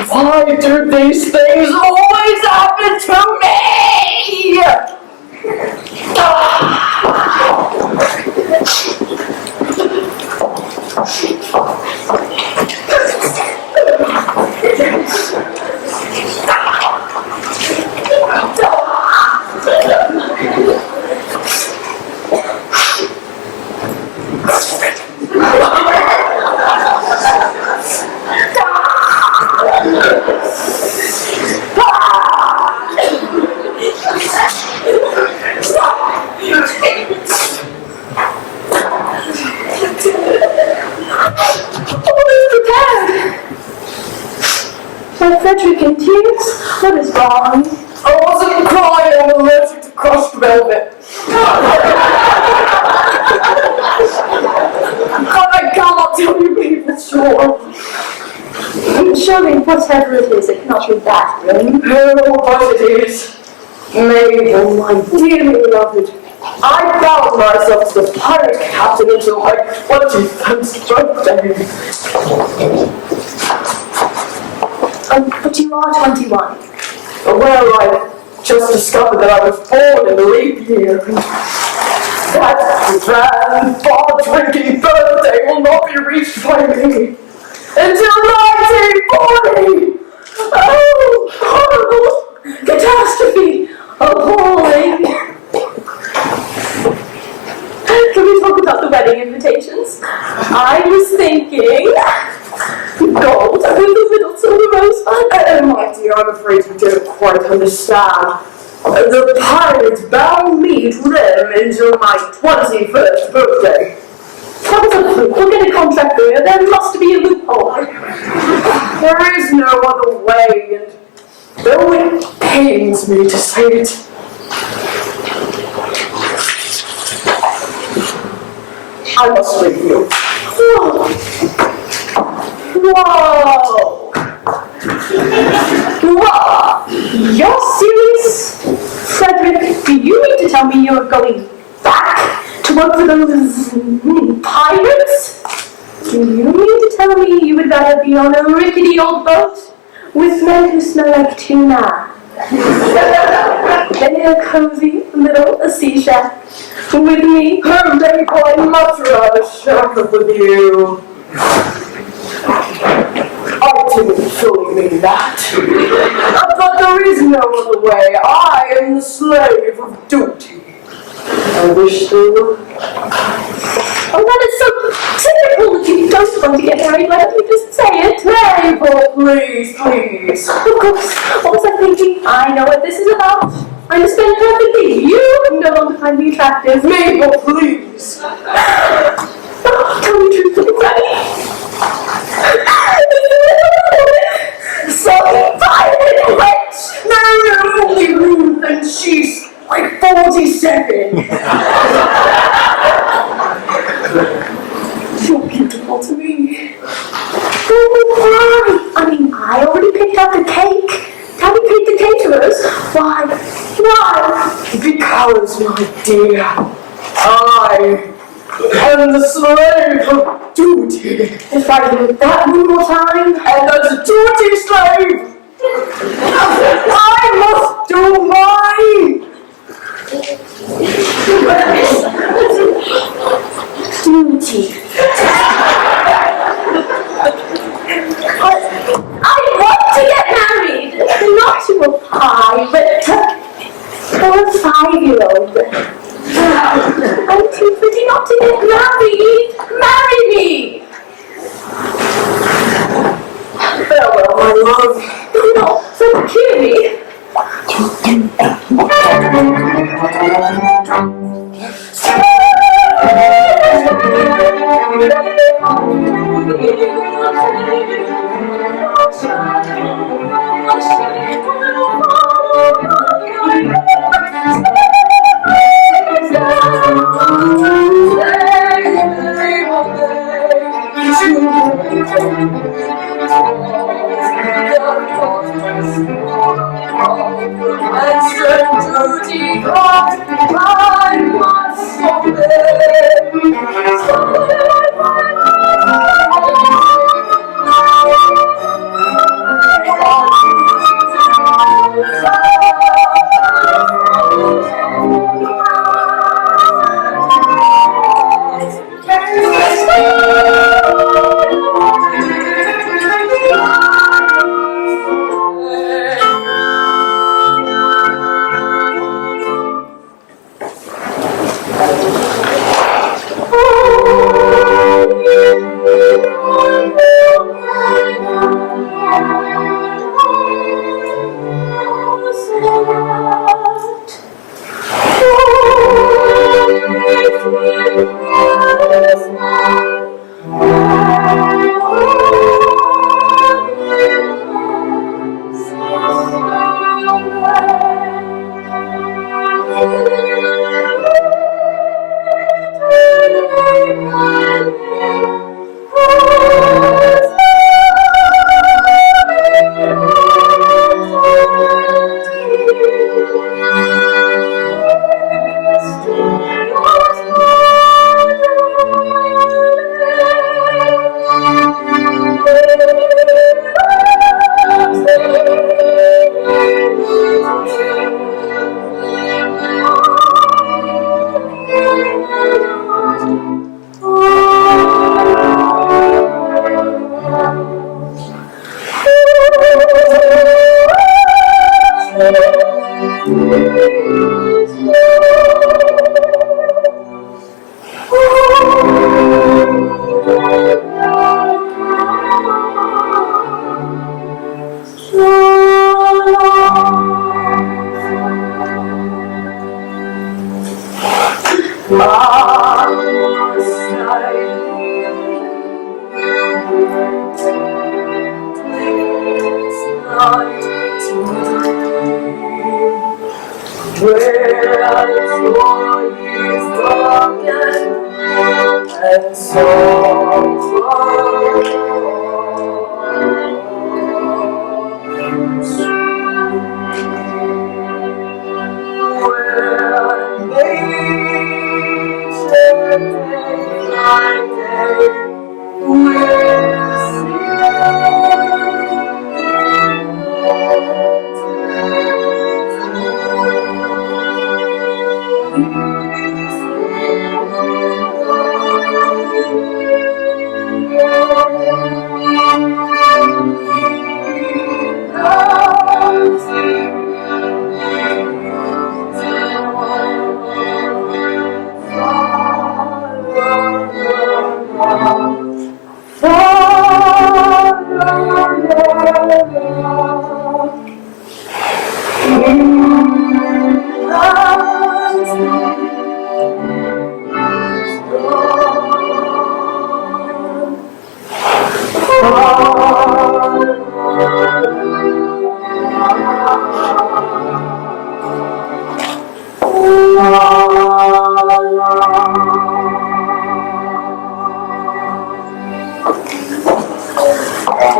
Why do these things always happen to me? Frederick in tears? What is wrong? I wasn't crying, I'm allergic to crushed velvet. But I cannot tell you people sure. Surely, whatever it is, it cannot be that grim. Oh, but it is. Mabel, my dearly beloved, I bound myself to the pirate captain until my 21st birthday. But you are 21. Well, I just discovered that I was born in the leap year. That grand, bar-drinking birthday will not be reached by me until 1940! Oh, horrible catastrophe! Appalling! Can we talk about the wedding invitations? I was thinking... Gold with the little silver rosebud. Oh, my dear, I'm afraid you don't quite understand. The pirates bound me to them until my 21st birthday. That was a fluke. We'll get a contract lawyer. There must be a loophole. There is no other way, and though it pains me to say it, I must leave you. Whoa! Whoa! You're serious? Frederick, do you mean to tell me you're going back to work for those pirates? Do you mean to tell me you would rather be on a rickety old boat with men who smell like tuna than in a cozy little sea shack with me? Oh, Dave, I'd much rather shack up with you. I didn't fully mean that. But there is no other way. I am the slave of duty. I wish to. Oh, that is so typical that you don't want to get married. Why don't you just say it? Mabel, please, please. Of course. What was I thinking? I know what this is about. I understand perfectly. You no longer find me attractive. Mabel, please. Oh, tell me truthfully, Freddie. Some pirate wench! No, only Ruth, and she's like 47. You're beautiful to me. Oh, why? I mean, I already picked out the cake. Have you paid the caterers? Why? Why? Because, my dear, I am the slave of duty. If I did that one more time. And as a duty slave, I For a 5-year-old. I'm too pretty not to get married. Marry me! Farewell, my love. No, don't kill me.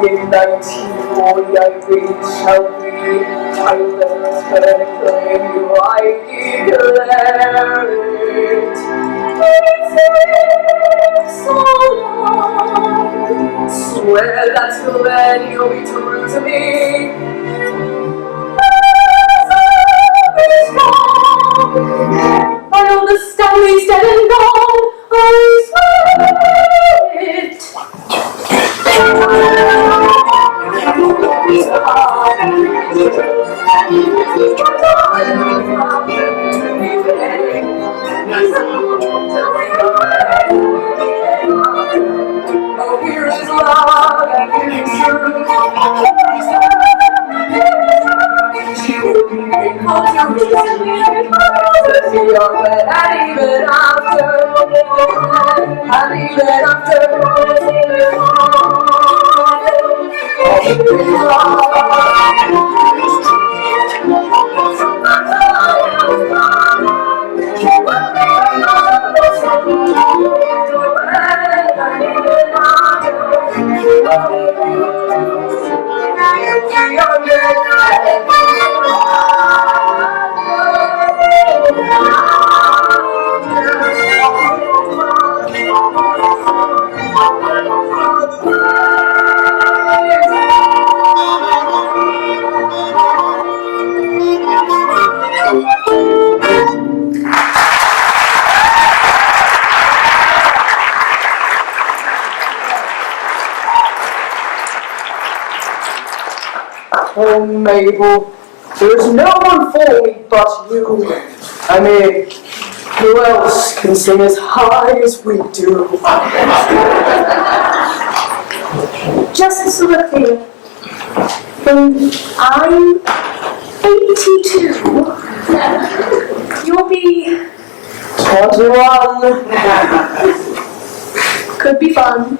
In 1940 I reached Shelby, I left her to claim you, I declare it. It's been so long, swear that till then you'll be true to me. I know the Stanley's dead and gone, I swear it. here is love and here is truth. She will be faithful to me, and even after, Oh, Mabel, there is no one for me but you. I mean, who else can sing as high as we do? Just so we're clear, when I'm 82, you'll be 21. could be fun.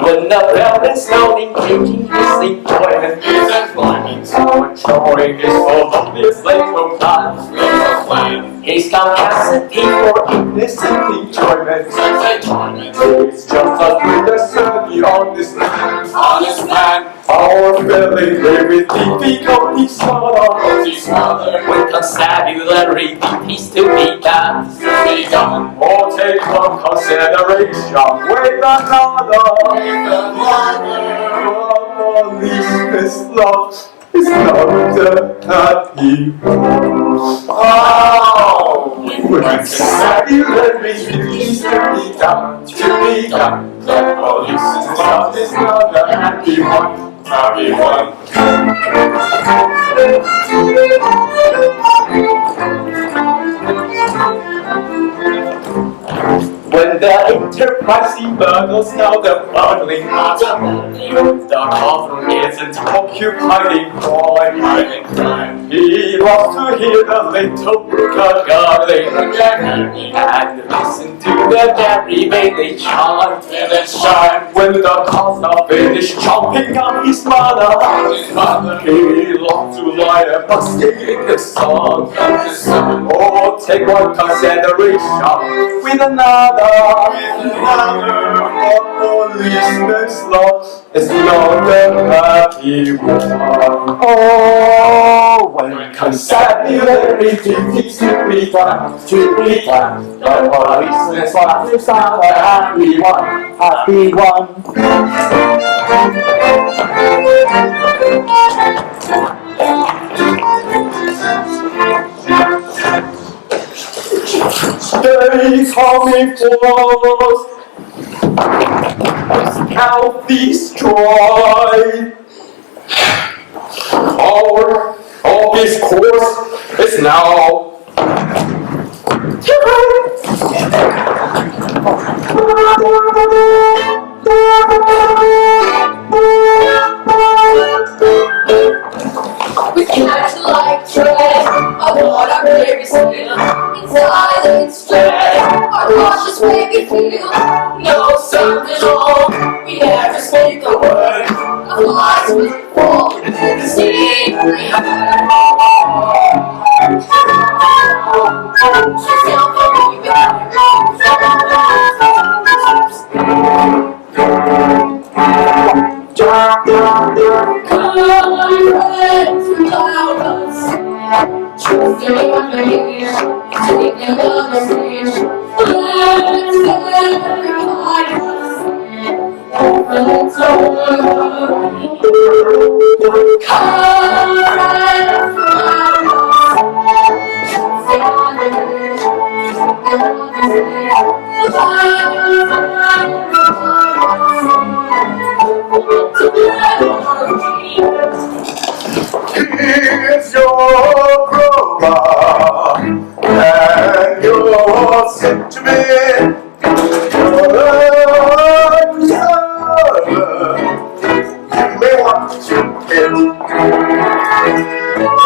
When the bell is sounding, changing his enjoyment, his employment, so enjoying his his little plan. He's got capacity for innocent enjoyment. It's just us with a certainty on this man. Our feeling with difficulties when constabulary duties to be done. Or take on consideration with another. Policeman's love is not a happy one. Oh, when constabulary duties to be done. The policeman's love is not a happy one. When the enterprising burgles now the burgling the coffin isn't occupied in crime. He loves to hear the little brook gargling and listen to the merry maiden chime. When the cows are finished chomping on his mother, he loves to lie and basking in the sun. Or take one consideration with another. Policeman's love is not a happy one. Oh, when constabulary duties to be done, the policeman's love is not a happy one. Stay coming close, count these joy. Our of this course is now. We catch the light thread of what our babies feel. In silence dread, our cautious baby feel. No sound at all, we never speak a word. A flies will fall, the sea we heard. She's young for me, friends without us. Choosing one behavior, taking Here's your program, and you're sent to me. You may want to get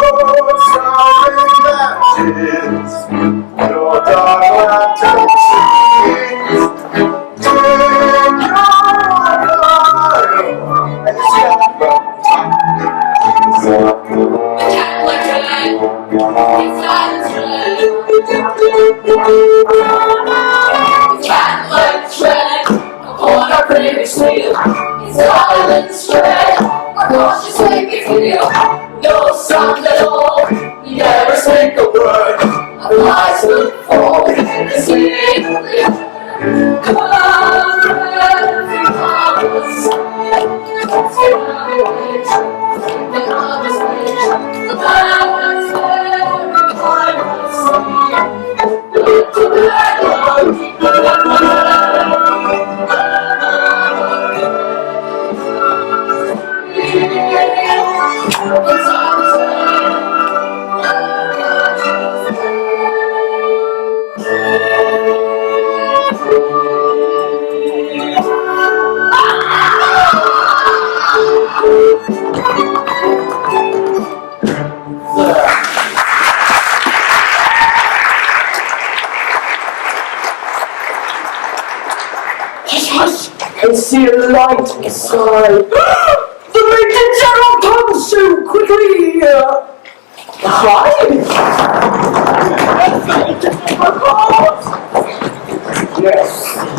your starry matches, your dark lantern take your life and step Silence tread, our cautious way we feel. No sound at all, we never speak a word. Our lies look forward in the sea. Come on, friends, we promise. Let's get on the way, the promise way. The planet's there, we climb the sea. Look to the island, keep the I see a light inside. The Major General comes so quickly. Hi.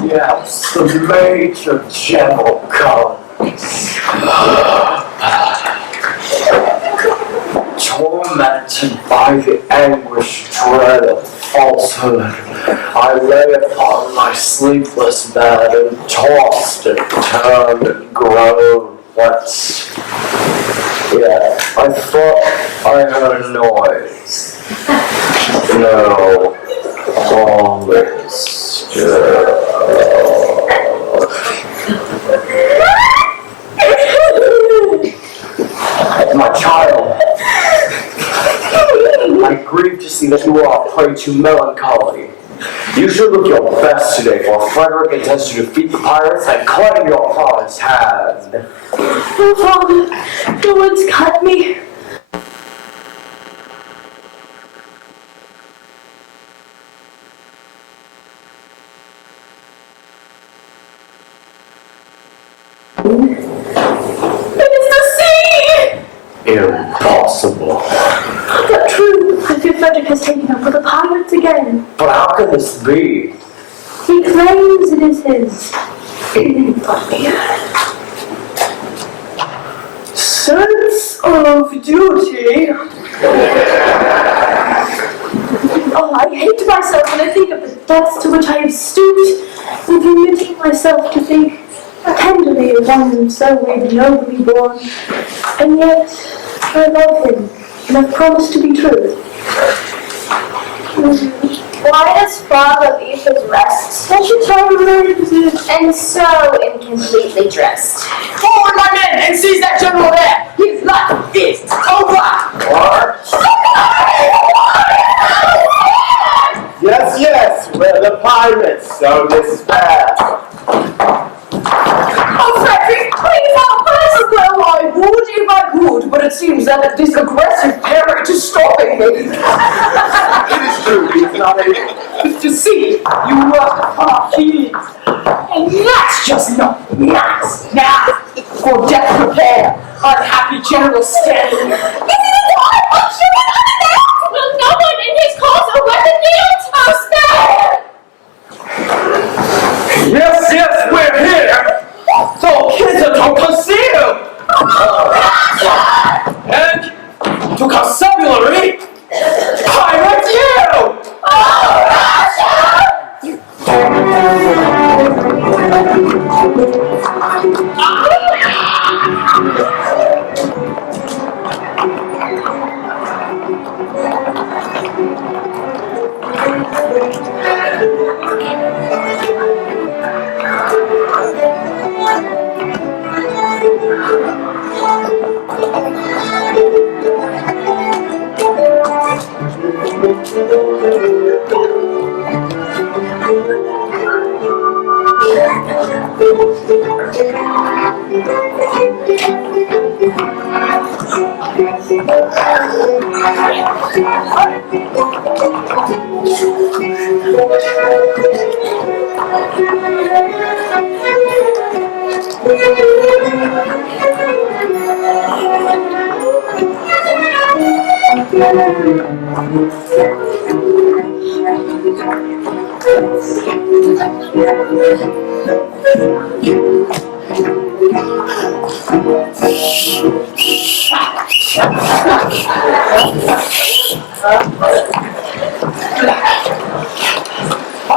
Yes, the Major General comes. Tormented by the anguish, dread of falsehood, I lay upon my sleepless bed and tossed and turned and groaned. I thought I heard a noise. No, all is still. My child, I grieve to see that you are a prey to melancholy. You should look your best today, for Frederick intends to defeat the pirates and claim your promised hand. Oh, Father, no one's cut me. It is the sea! Impossible. But true, I fear Frederick has taken up with the pirates again. But how can this be? He claims it is his. Sense of duty. Oh, I hate myself when I think of the depths to which I have stooped in permitting myself to think tenderly of one so nobly born. And yet, I love him, and have promised to be true. Why does Father leave his rest? Such a tormented And so incompletely dressed. Forward, my men, and seize that general there! His life is over! What? Yes, we're the pirates, so despair. Oh, Frederick, please help us! Well, I would if I could, but it seems that this aggressive parent is stopping me. It is true, he's not able. To see, you are feelings. And that's just not nice. Now, for death prepare, unhappy General Stanley. Is it a time of shooting unannounced? Will no one in his cause a weapon yield? Oh, spare! Yes, we're here! So kids are to conceal! And to constabulary, pirate you! I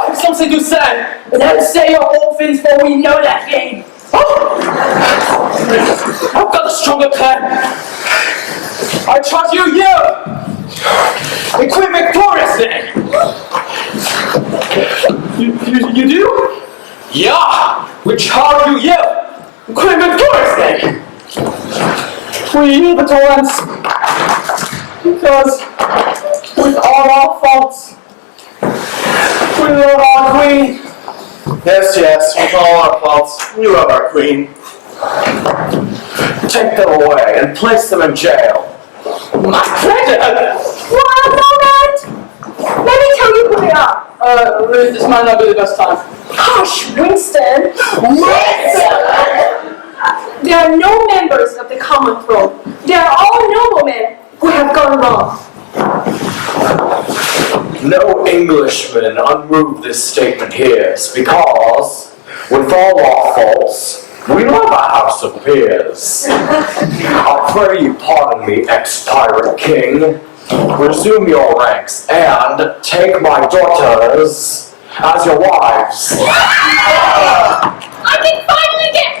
have something to say, and I'll say your orphans, for we know that game. Oh! I've got a stronger plan. I charge you, equip victoriously. You do? Yeah, we charge you, equip victoriously. We the Torrents, because with all our faults, we love our queen. Yes, with all our faults, we love our queen. Take them away and place them in jail. My pleasure! One moment! Let me tell you who they are. Ruth, this might not be the best time. Hush, Winston! They are no members of the common throne. They are all noblemen who have gone wrong. No Englishman unmoved this statement here, because, with all our faults, we love a house of peers. I pray you pardon me, ex-pirate king. Resume your ranks and take my daughters as your wives. I can finally get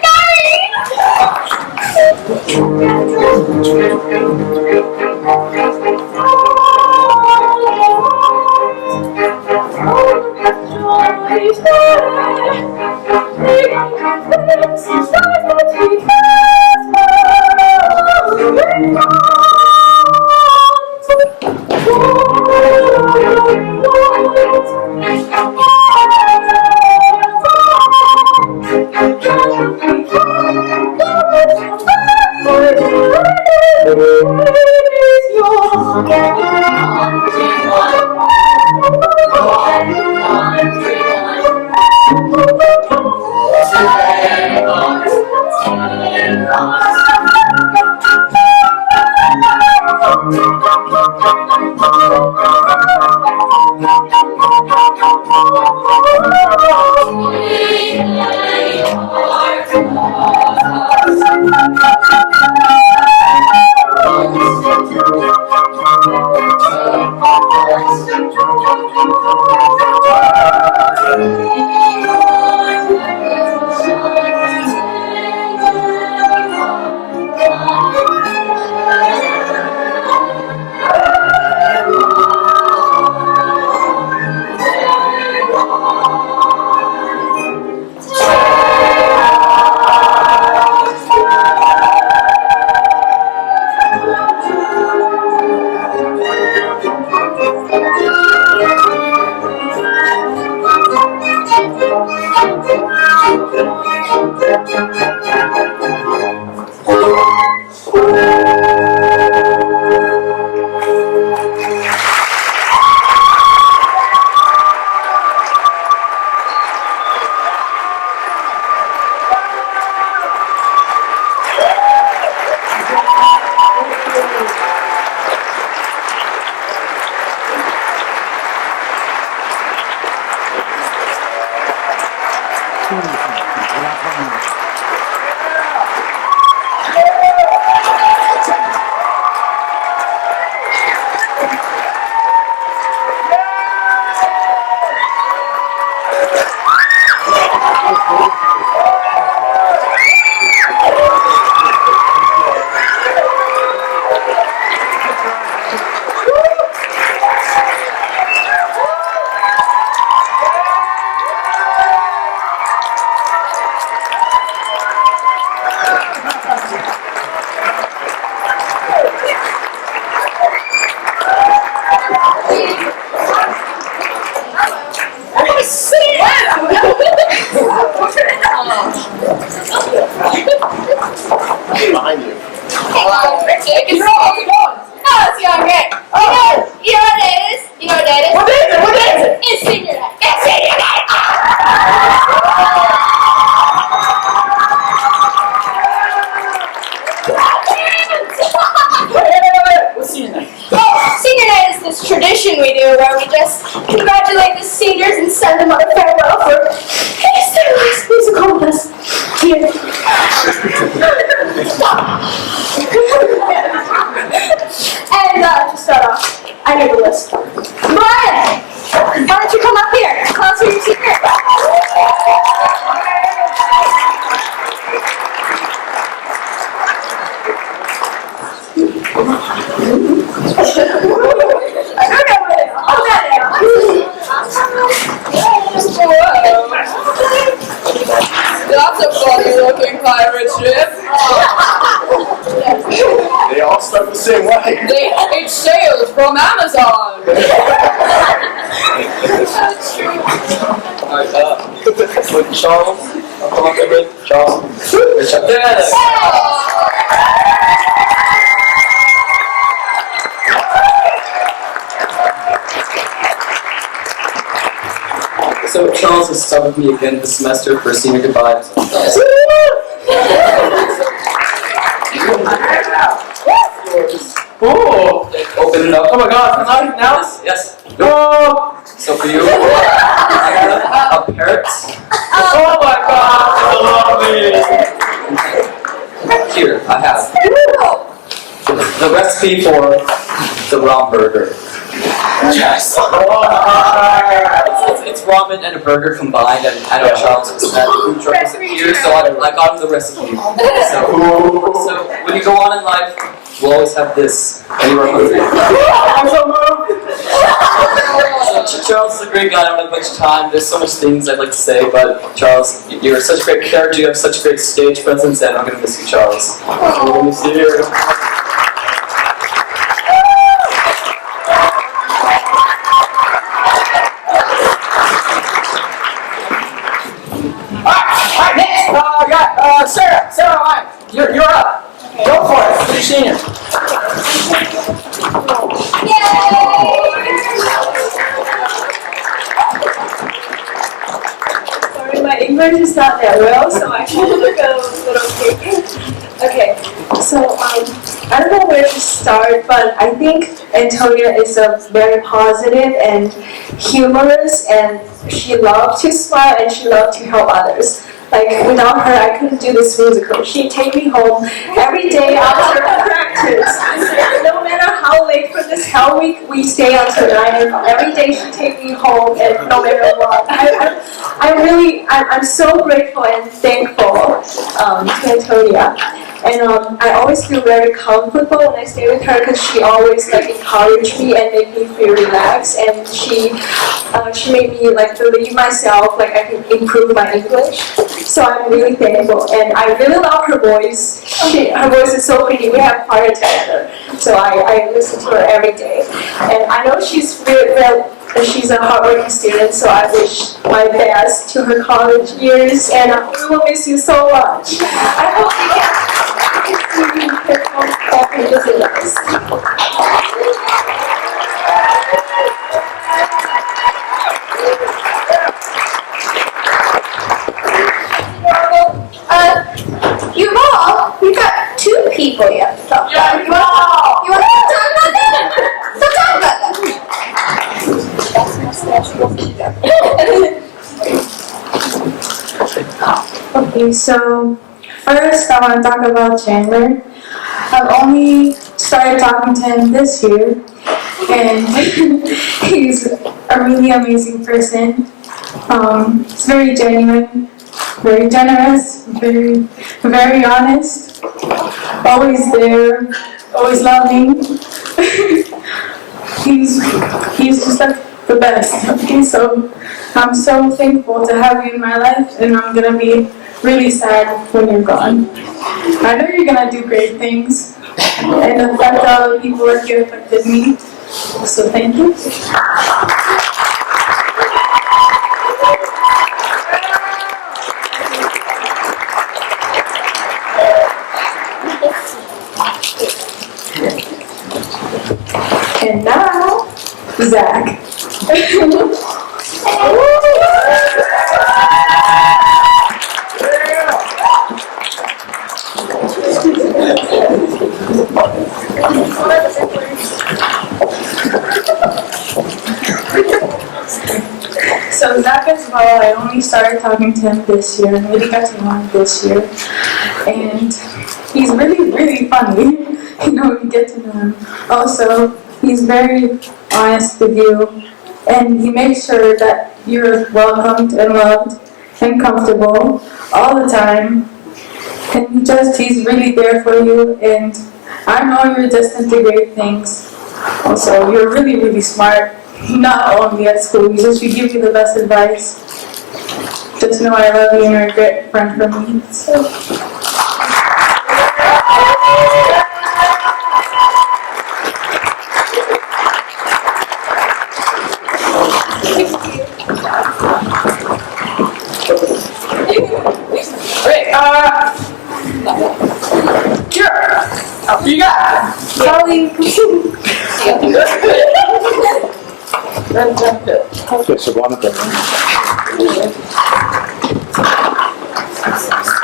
Behind you. You're all gone. Oh, it's young, okay. Oh, yeah. send him on a farewell for his their last musical with us. Here. And to start off, I need a list. Brian! Why don't you come up here? Clown your secret. That's a funny looking pirate ship. They all start the same way. It sailed from Amazon. Alright, with Charles. I'll come up here with Charles. Yes. So Charles has stuck with me again this semester for senior goodbye. Oh! Open it up. Oh my god, can I now? Yes. Oh! So for you, I have a parrot. Oh my god, I love it! Here, I have the recipe for the ramen burger. Yes! It's ramen and a burger combined, and I know Charles was at the food truck here, so I got him the recipe. So when you go on in life, we'll always have this, and you are hungry. I'm so moved! So Charles is a great guy. I don't have much time. There's so much things I'd like to say, but Charles, you're such a great character. You have such a great stage presence, and I'm gonna miss you, Charles. I'm gonna miss you. Alright, next, Sarah, you're up. Go for it, you're senior. Sorry, my English is not that well, so I kind of look a little shaky. Okay, so I don't know where to start, but I think Antonia is a very positive and humorous, and she loved to smile and she loved to help others. Like, without her, I couldn't do this musical. She'd take me home every day after practice. No matter how late for this, how we stay until 9 o'clock. Every day she'd take me home, and no matter what. I'm so grateful and thankful to Antonia. And I always feel very comfortable when I stay with her because she always encouraged me and made me feel relaxed. And she made me believe myself, I can improve my English. So I'm really thankful, and I really love her voice. Her voice is so pretty. We have choir together, so I listen to her every day. And I know she's she's a hardworking student, so I wish my best to her college years, and we will miss you so much. I hope we can see you back and visit us. We've got 2 people you have to talk about. You want to talk about that? Let's talk about that. Okay, so first I want to talk about Chandler. I've only started talking to him this year, and he's a really amazing person. He's very genuine, very generous, very honest, always there, always loving. He's just the best. Okay, so I'm so thankful to have you in my life, and I'm gonna be really sad when you're gone. I know you're gonna do great things, and the fact that all the people like you affected me. So thank you. And now, Zach. So Zach as well, I only started talking to him this year and really got to know him this year. And he's really, really funny. You get to know him. Also, he's very honest with you, and he makes sure that you're welcomed and loved and comfortable all the time. And he's really there for you, and I know you're destined to great things. Also, you're really, really smart, not only at school, we give you the best advice. Just know I love you and you're a great friend for me. So. You got Colleague. Okay, so one of them.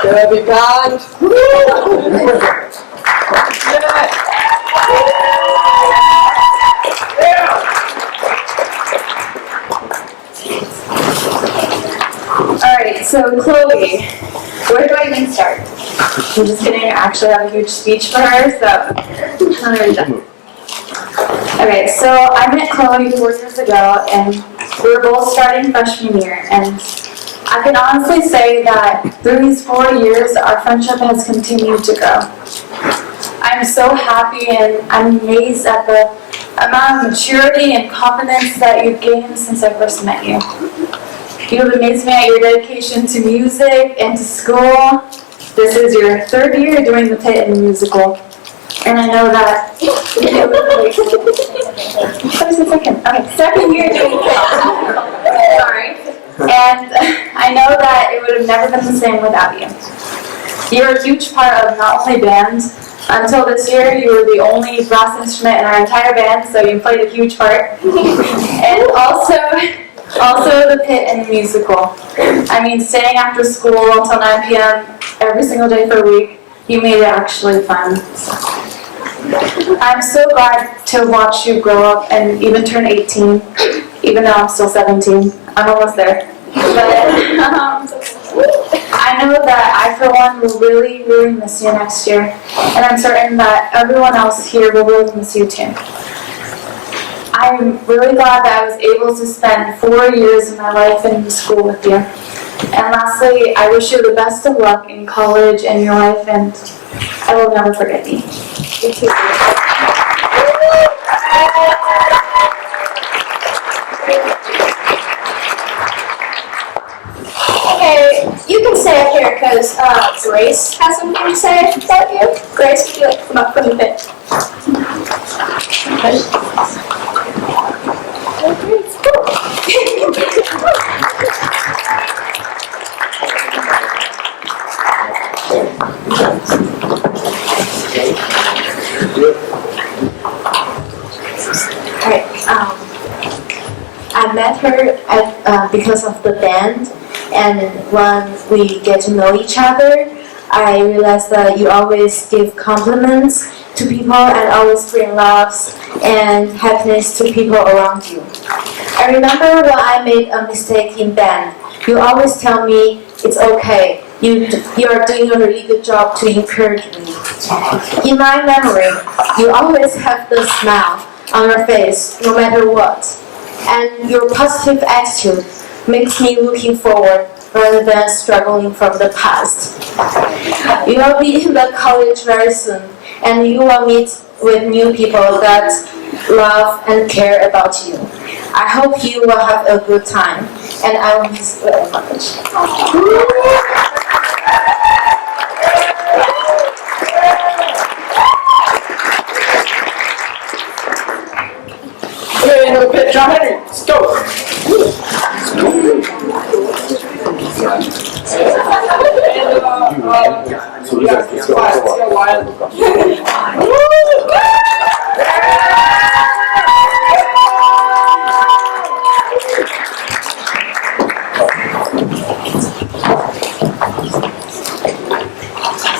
Gonna be bad. Alright, so Chloe, where do I even start? I'm just kidding, I actually have a huge speech for her, so Okay, so I met Chloe 4 years ago, and we were both starting freshman year, and I can honestly say that through these 4 years, our friendship has continued to grow. I'm so happy and I'm amazed at the amount of maturity and confidence that you've gained since I first met you. You've amazed me at your dedication to music and to school. This is your 3rd year doing the Pit and the musical. And I know that second year doing Pit. Sorry. And I know that it would have never been the same without you. You're a huge part of not only band. Until this year, you were the only brass instrument in our entire band, so you played a huge part. And also the Pit and the musical. I mean, staying after school until 9 p.m. every single day for a week, you made it actually fun. I'm so glad to watch you grow up and even turn 18, even though I'm still 17. I'm almost there. But I know that I, for one, will really, really miss you next year. And I'm certain that everyone else here will really miss you too. I'm really glad that I was able to spend 4 years of my life in school with you. And lastly, I wish you the best of luck in college and your life, and I will never forget you. Okay, you can stay up here because Grace has something to say about you. Grace, would you like to come up from the pit? Alright, I met her because of the band, and when we get to know each other, I realized that you always give compliments to people and always bring loves and happiness to people around you. I remember when I made a mistake in band, you always tell me it's okay. You are doing a really good job to encourage me. In my memory, you always have the smile on your face no matter what. And your positive attitude makes me looking forward rather than struggling from the past. You will be in the college very soon, and you will meet with new people that love and care about you. I hope you will have a good time, and I will miss you very much. Okay, another pit, John Henry, let's go.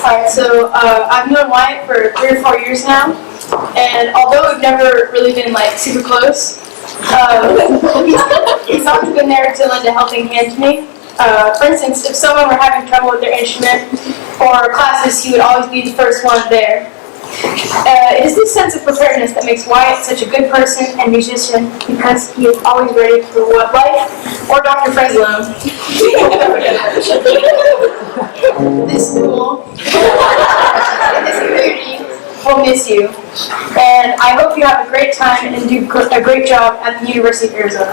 Alright, so I've known Wyatt for 3 or 4 years now, and although we've never really been like super close, He's always been there to lend a helping hand to me. For instance, if someone were having trouble with their instrument or classes, he would always be the first one there. It is this sense of preparedness that makes Wyatt such a good person and musician, because he is always ready for what life or Dr. Fresolone. This school and this community will miss you, and I hope you have a great time and do a great job at the University of Arizona.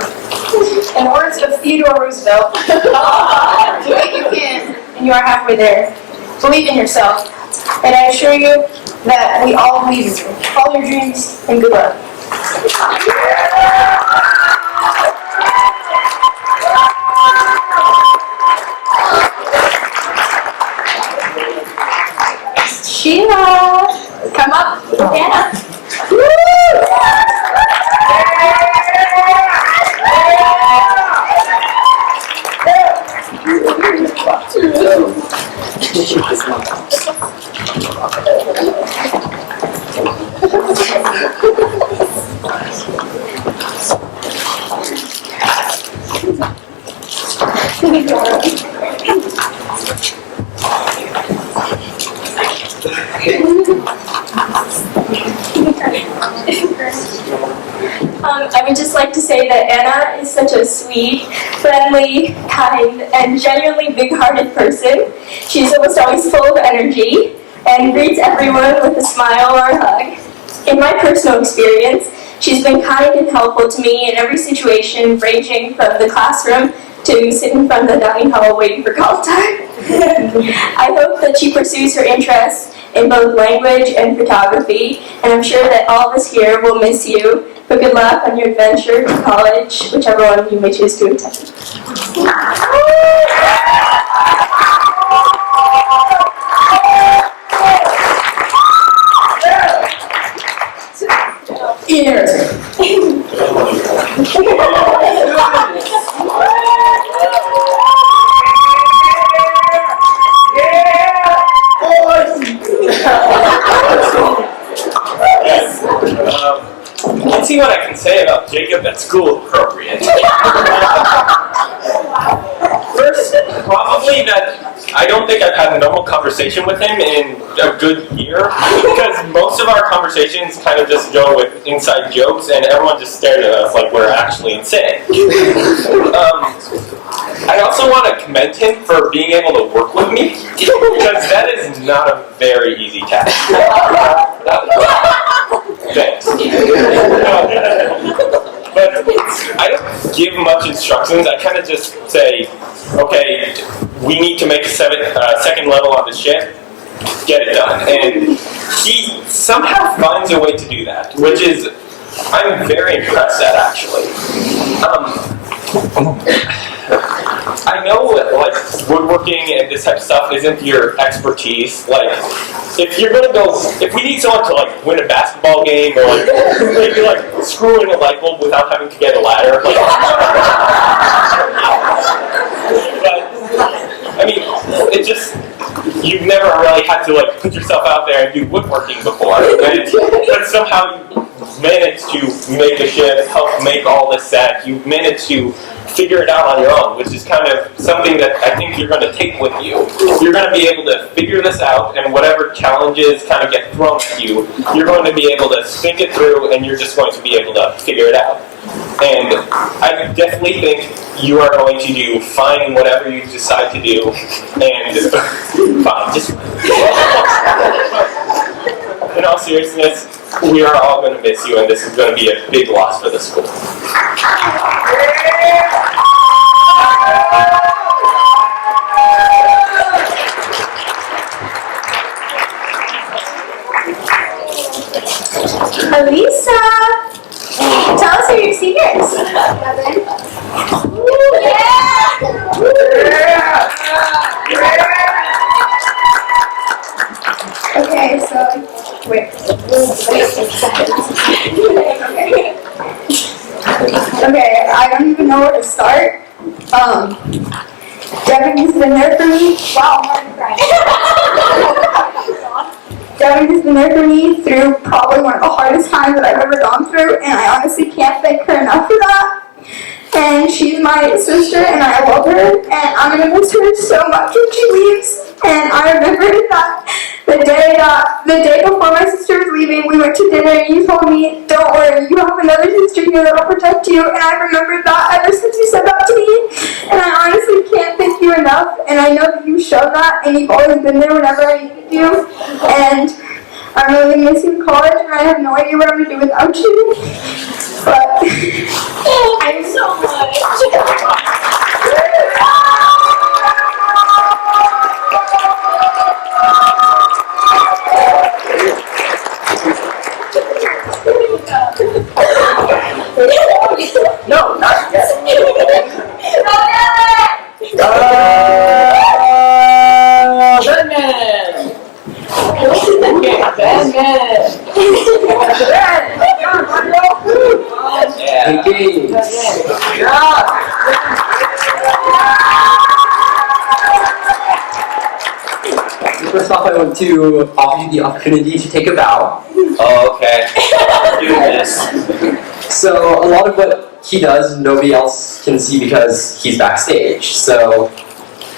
In the words of Theodore Roosevelt, do what you can, and you are halfway there. Believe in yourself, and I assure you that we all believe in you. All your dreams, and good luck. Sheila, come up, Anna. I would just like to say that Anna is such a sweet, friendly, kind, and genuinely big-hearted person. She's almost always full of energy and greets everyone with a smile or a hug. In my personal experience, she's been kind and helpful to me in every situation, ranging from the classroom to sitting in front of the dining hall waiting for call time. I hope that she pursues her interests in both language and photography, and I'm sure that all of us here will miss you. But good luck on your adventure to college, whichever one you may choose to attend. Let's see what I can say about Jacob that's school appropriate. First, probably that I don't think I've had a normal conversation with him in a good year, because most of our conversations kind of just go with inside jokes and everyone just stared at us like we're actually insane. I also want to commend him for being able to work with me, because that is not a very easy task. Thanks. But I don't give much instructions. I kind of just say, okay, we need to make a second level on the ship, get it done. And he somehow finds a way to do that, which is, I'm very impressed at, actually. I know like woodworking and this type of stuff isn't your expertise. Like, if we need someone to like win a basketball game or like maybe like screw in a light bulb without having to get a ladder. Like, but I mean, it just, you've never really had to like put yourself out there and do woodworking before, but somehow you managed to make a ship, help make all this set. You've managed to figure it out on your own, which is kind of something that I think you're going to take with you. You're going to be able to figure this out, and whatever challenges kind of get thrown at you, you're going to be able to think it through, and you're just going to be able to figure it out. And I definitely think you are going to do fine in whatever you decide to do, and fine, just in all seriousness, we are all going to miss you, and this is going to be a big loss for the school. Lisa, tell us who your seniors. Okay, so wait. Okay, I don't even know where to start. Devin has been there for me. Wow, I'm crying. Debbie has been there for me through probably one of the hardest times that I've ever gone through, and I honestly can't thank her enough for that. And she's my sister, and I love her, and I'm gonna miss her so much when she leaves. And I remember that the day before my sister was leaving, we went to dinner, and you told me, "Don't worry, you have another sister here that'll protect you." And I remembered that ever since you said that to me, and I honestly can't thank you enough. And I know that you've shown that, and you've always been there whenever I needed you. And I'm really missing college, and I have no idea what I'm gonna do without you. But I'm so much. No, not yet. Ben Manninen. Okay, Ben Manninen. First off, I want to offer you the opportunity to take a vow. Oh, okay. Do this. So, a lot of what he does, nobody else can see because he's backstage. So,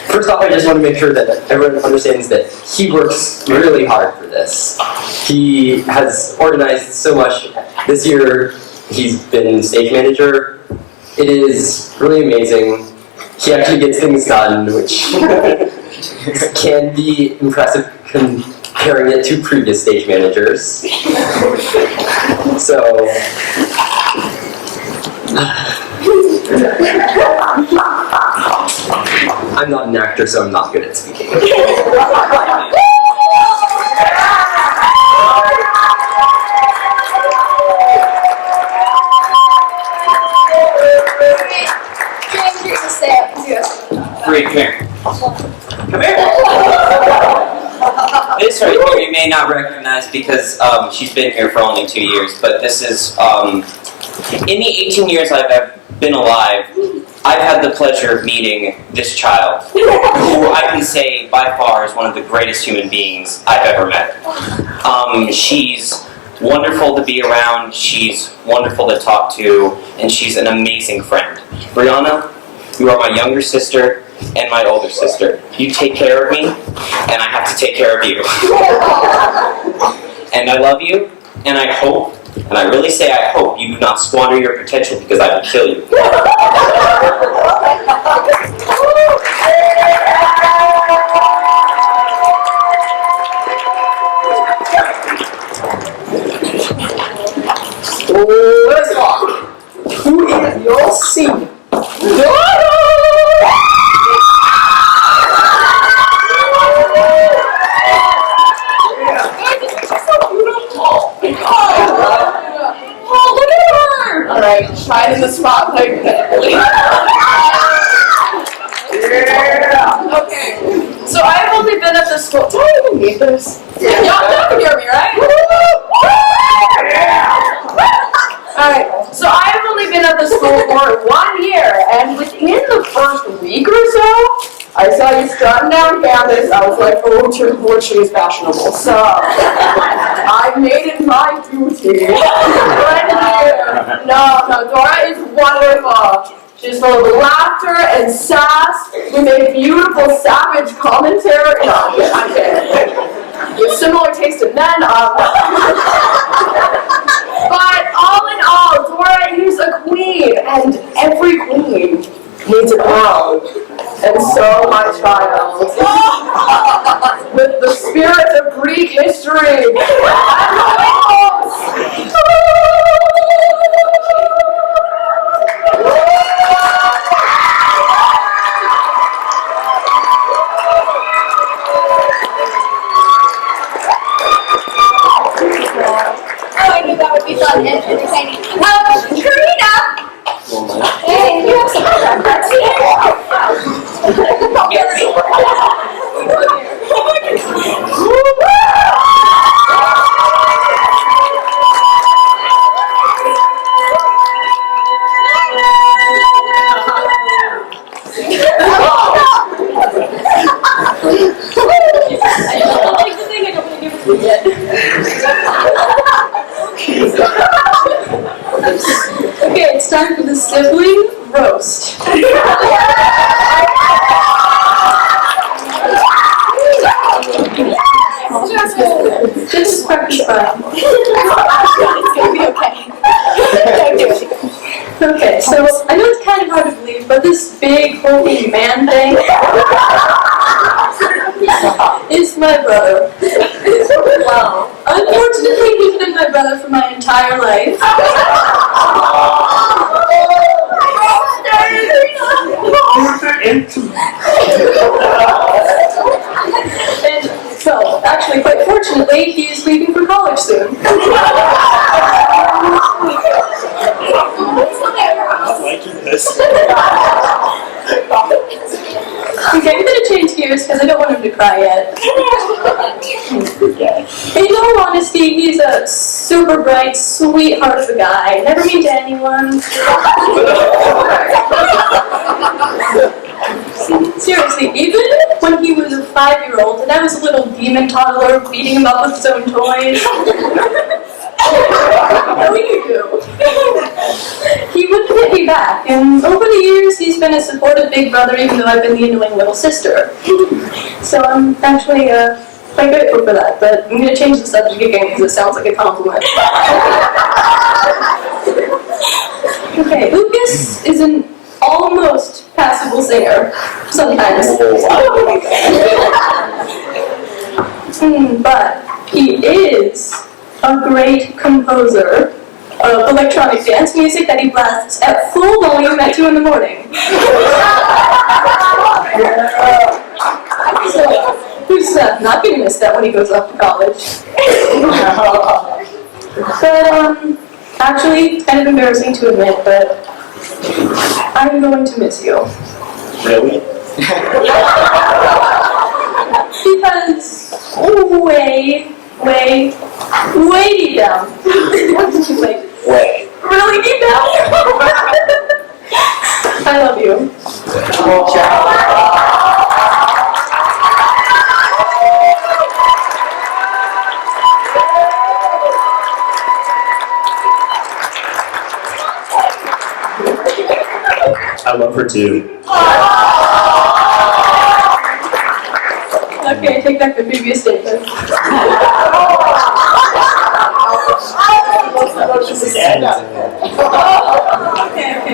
first off, I just want to make sure that everyone understands that he works really hard for this. He has organized so much. This year, he's been stage manager. It is really amazing. He actually gets things done, which can be impressive comparing it to previous stage managers. So, I'm not an actor, so I'm not good at speaking. Free, come here. Come here. This right here you may not recognize because she's been here for only 2 years, but this is, in the 18 years I've been alive, I've had the pleasure of meeting this child, who I can say by far is one of the greatest human beings I've ever met. She's wonderful to be around, she's wonderful to talk to, and she's an amazing friend. Brianna, you are my younger sister and my older sister. You take care of me, and I have to take care of you. And I love you, and I hope, and I really say I hope, you do not squander your potential because I will kill you. Let's talk. Who is your senior? Oh, look at her! Alright, shine in the spotlight. Yeah! Okay, so I've only been at this school. Do I even need this? Y'all can hear me, right? Alright, so I've only been at the school for 1 year, and within the first week or so, I saw you strutting down campus. I was like, oh, she is fashionable. So I made it my duty. No, Dora is wonderful. She's full of laughter and sass with a beautiful savage commentary. No, I'm kidding. With similar taste in men. But all in all, Dora is a queen, and every queen needs a crown. And so, my child, with the spirit of Greek history, I knew that would be fun and entertaining. Karina! Hey, you have some background I don't like the thing, I don't want to give it to you yet. same man thing is my brother. Wow. Unfortunately, he's been my brother for my entire life. And so, actually, quite fortunately, he's leaving for college soon. Okay, I'm gonna change gears because I don't want him to cry yet. In all honesty, he's a super bright, sweetheart of a guy. Never mean to anyone. Seriously, even when he was a 5-year-old and I was a little demon toddler beating him up with his own toys. No, you do. He wouldn't hit me back, and over the years he's been a supportive big brother even though I've been the annoying little sister. So I'm actually quite grateful for that, but I'm going to change the subject again because it sounds like a compliment. Okay, Lucas is an almost passable singer, sometimes. But he is a great composer of electronic dance music that he blasts at full volume at 2 in the morning. So, who's not going to miss that when he goes off to college? But, actually, it's kind of embarrassing to admit, but I'm going to miss you. Really? Because way deep down. Really deep down? I love you. I love her too. Okay, I take back the previous statement. Okay,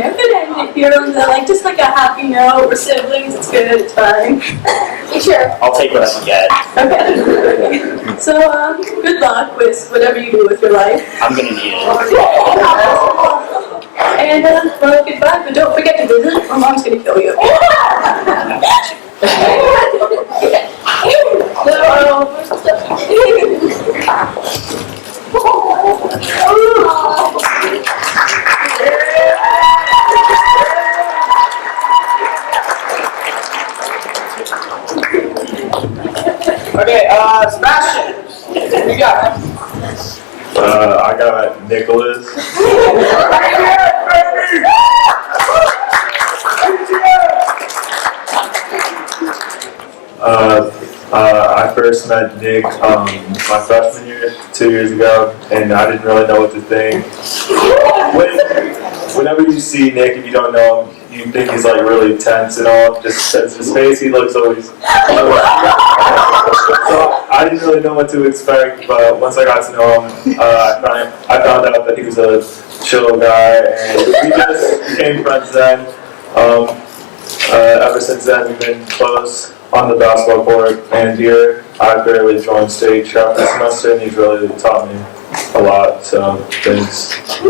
I'm gonna end it here on just like a happy note. We're siblings, it's good, it's fine. Sure. I'll take what I can get. Okay. So, good luck with whatever you do with your life. I'm gonna need it. And, well, goodbye, but don't forget to visit. My mom's gonna kill you. Okay, Sebastian, what you got? I got Nicholas. I first met Nick my freshman year, 2 years ago, and I didn't really know what to think. Whenever you see Nick, if you don't know him, you think he's like really tense and all. Just as his face, he looks always. So I didn't really know what to expect, but once I got to know him, I found out that he was a chill guy, and we just became friends then. Ever since then, we've been close on the basketball court and here. I barely joined state throughout the semester, and he's really taught me a lot, so thanks. Okay,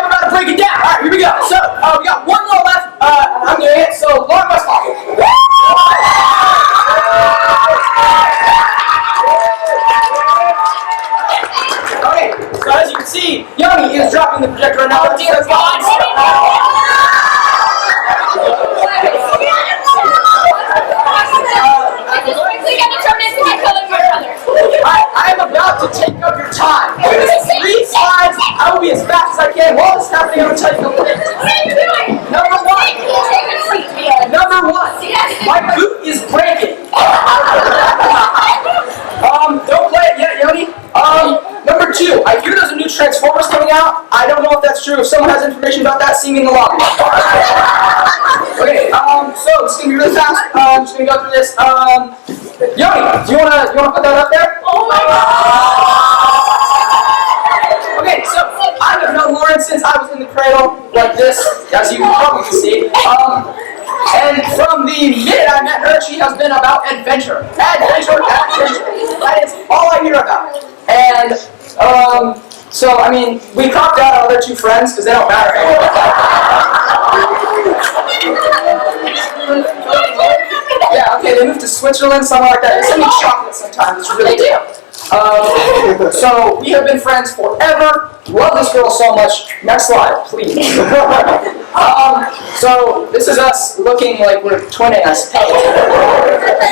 we're about to break it down. All right, here we go. So, we got one more left. I'm gonna hit. So, Lauren must talk. Okay, so as you can see, Yoni is dropping the projector right now. Dear God! I am about to take up your time. 3 slides. I will be as fast as I can. While this is happening, I'm going to tell you a couple things. Number one, my boot is breaking. Don't play it yet, Yoni. Number 2, I hear there's a new Transformers coming out. I don't know if that's true. If someone has information about that, see me in the lobby. Okay, so it's going to be really fast. I'm just gonna go through this. Yoni, do you wanna put that up there? Oh my God! Okay, so I have known Lauren since I was in the cradle, like this, as you probably can see. And from the minute I met her, she has been about adventure. Adventure, adventure. That is all I hear about. And, so, I mean, we cropped out our other two friends because they don't matter anymore. Yeah, okay, they moved to Switzerland, somewhere like that. They send me chocolate sometimes, it's really good. So, we have been friends forever. Love this girl so much. Next slide, please. So, this is us looking like we're twinning, I suppose.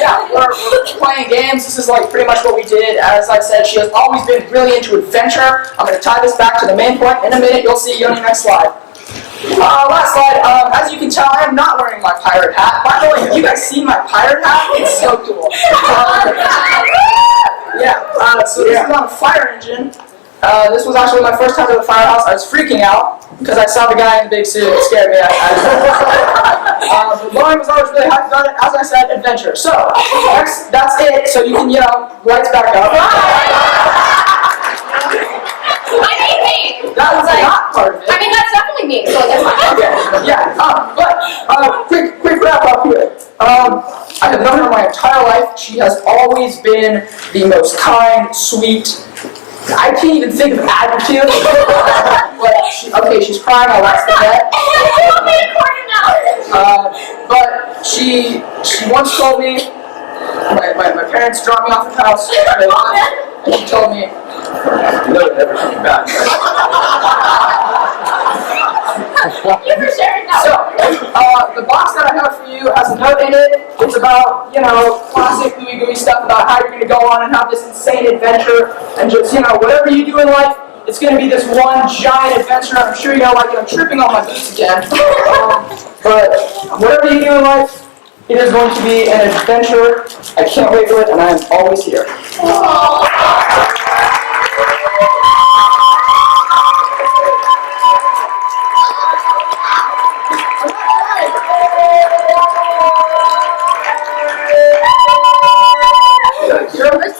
Yeah, we're playing games. This is like pretty much what we did. As I said, she has always been really into adventure. I'm going to tie this back to the main point. In a minute, you'll see you on the next slide. Last slide. As you can tell, I am not wearing my pirate hat. By the way, have you guys seen my pirate hat? It's so cool. So this is on a fire engine. This was actually my first time to the firehouse. I was freaking out because I saw the guy in the big suit. It scared me. But Lauren was always really happy about it. As I said, adventure. So that's it. So you can, lights back up. That was not part of it. I mean, that's definitely me, so that's fine. Okay, yeah. Quick wrap up here. I have known her my entire life. She has always been the most kind, sweet. I can't even think of adjectives. But she's crying. I'll watch the bed. But she once told me, my parents dropped me off at the house, and she told me, no, never coming back. Thank you for sharing that. So, the box that I have for you has a note in it. It's about, classic gooey stuff about how you're going to go on and have this insane adventure. And just, whatever you do in life, it's going to be this one giant adventure. I'm sure I'm tripping on my boots again. But whatever you do in life, it is going to be an adventure. I can't wait for it, and I am always here.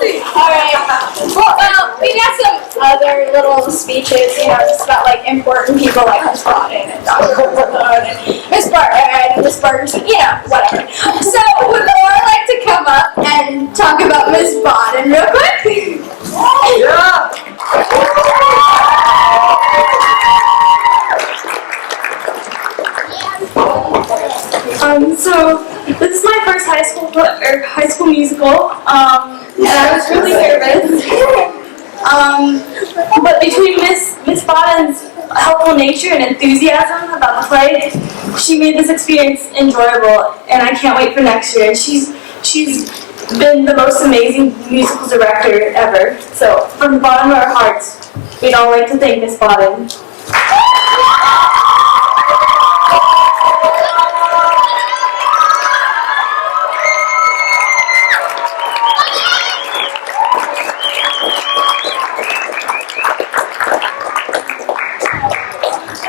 Alright. Well, we got some other little speeches, just about important people like Miss Bodden and Dr. Fresolone and Miss Burton, whatever. So would Laura like to come up and talk about Miss Bodden real quick? Yeah. So this is my first high school musical, and I was really nervous. But between Miss Bodden's helpful nature and enthusiasm about the play, she made this experience enjoyable, and I can't wait for next year. She's been the most amazing musical director ever. So from the bottom of our hearts, we'd all like to thank Miss Bodden.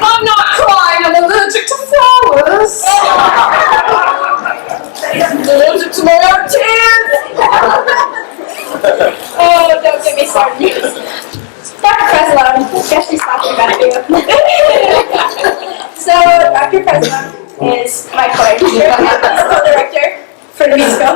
I'm not crying, I'm allergic to flowers. I'm allergic to my own tears. Oh, don't get me started. Dr. Fresolone, guess she's talking about you. So, Dr. Fresolone is my choir teacher and musical director for the musical.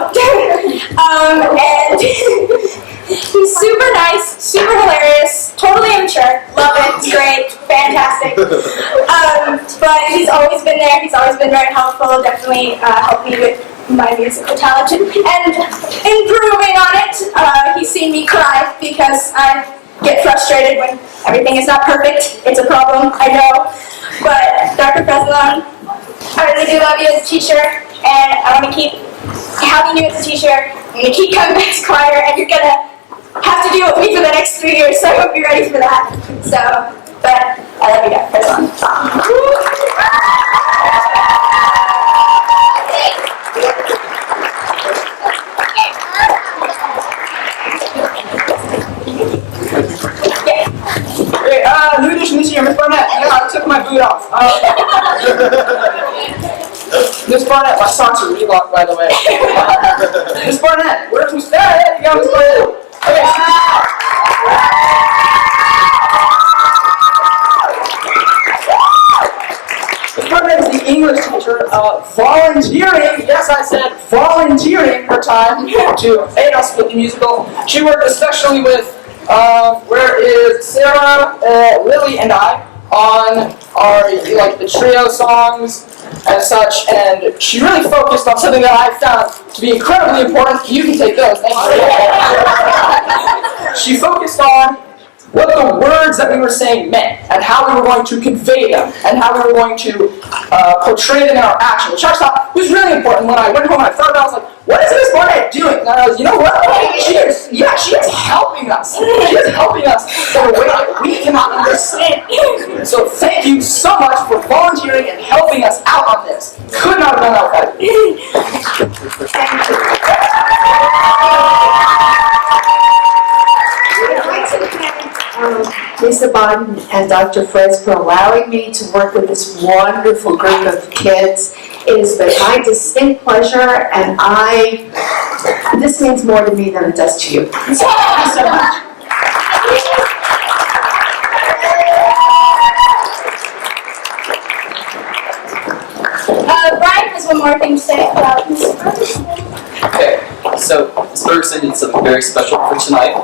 And he's super nice, super hilarious, totally immature, love it, it's great, fantastic. But he's always been there, he's always been very helpful, definitely helped me with my musical talent and improving on it. He's seen me cry because I get frustrated when everything is not perfect. It's a problem, I know. But Dr. Fresolone, I really do love you as a teacher, and I want to keep having you as a teacher. I'm going to keep coming back to choir, and you're going to have to deal with me for the next 3 years, so I hope you're ready for that. So, but I love you, Dr. Fresolone. New addition this year, Miss Barnett. Yeah, I took my boot off. Miss Barnett, my socks are relocked, by the way. Miss Barnett, where's Miss Barnett? You got Miss Barnett. Okay. Miss Barnett is the English teacher, volunteering, yes I said volunteering her time to aid us with the musical. She worked especially with, where is Sarah, Lily, and I on our, like, the trio songs and such, and she really focused on something that I found to be incredibly important. You can take those. Thank you. She focused on what the words that we were saying meant, and how we were going to convey them, and how we were going to portray them in our action, which I thought was really important. When I went home and I thought about it, I was like, what is Miss Barnett doing? And I was, you know what? She is helping us. She is helping us in a way that we cannot understand. So thank you so much for volunteering and helping us out on this. Could not have done that without you. I'd like to thank Lisa Bodden and Dr. Fred for allowing me to work with this wonderful group of kids. It has been my distinct pleasure, and this means more to me than it does to you. So thank you so much. Brian has one more thing to say about Miss Ferguson. Okay, so Ms. Ferguson did something very special for tonight.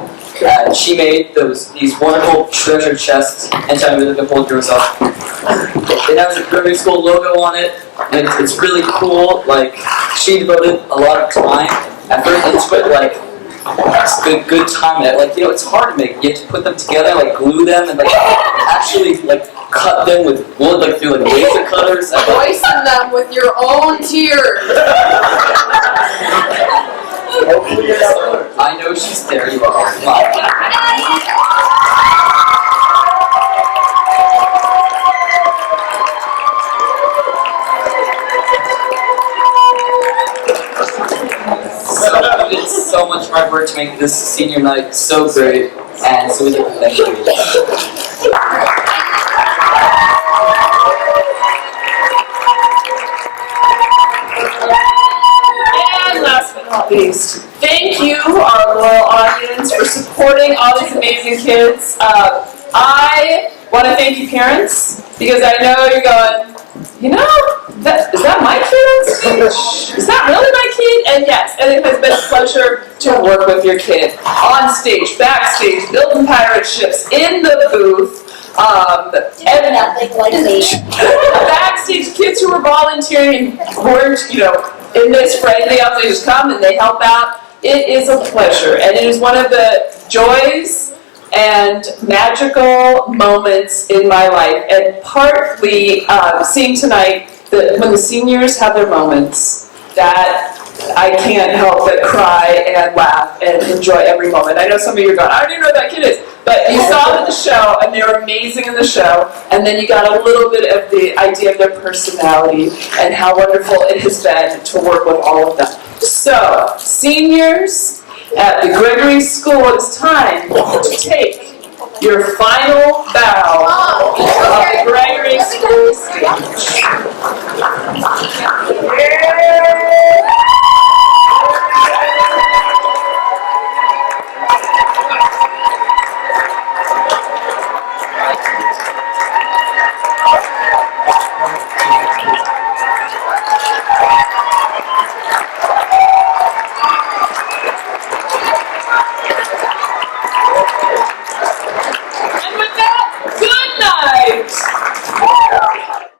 She made these wonderful treasure chests. Anytime you look at hold yourself. It has a Gregory School logo on it, and it's really cool. Like, she devoted a lot of time, effort into it. Like, it's good time. Like, you know, it's hard to make. You have to put them together, like glue them, and like actually like cut them with wood, like through like laser cutters. Moisten them with your own tears. Hopefully you're there. I know she's there. You are. Come on. So you did so much hard work to make this senior night so great, and so we'd like to thank you. And last but not least, thank you, our loyal audience, for supporting all these amazing kids. I want to thank you, parents, because I know you're going, you know, is that my kid? Is that really my kid? And yes, and it has been a pleasure to work with your kid on stage, backstage, building pirate ships, in the booth. Doing nothing like me. Backstage, kids who were volunteering and weren't, you know, in this for anything else. They just come and they help out. It is a pleasure, and it is one of the joys and magical moments in my life. And partly seeing tonight that when the seniors have their moments, that I can't help but cry and laugh and enjoy every moment. I know some of you are going, I don't even know who that kid is. But you saw them in the show, and they were amazing in the show, and then you got a little bit of the idea of their personality and how wonderful it has been to work with all of them. So, seniors at the Gregory School, it's time to take your final bow of the Gregory School stage. Yeah.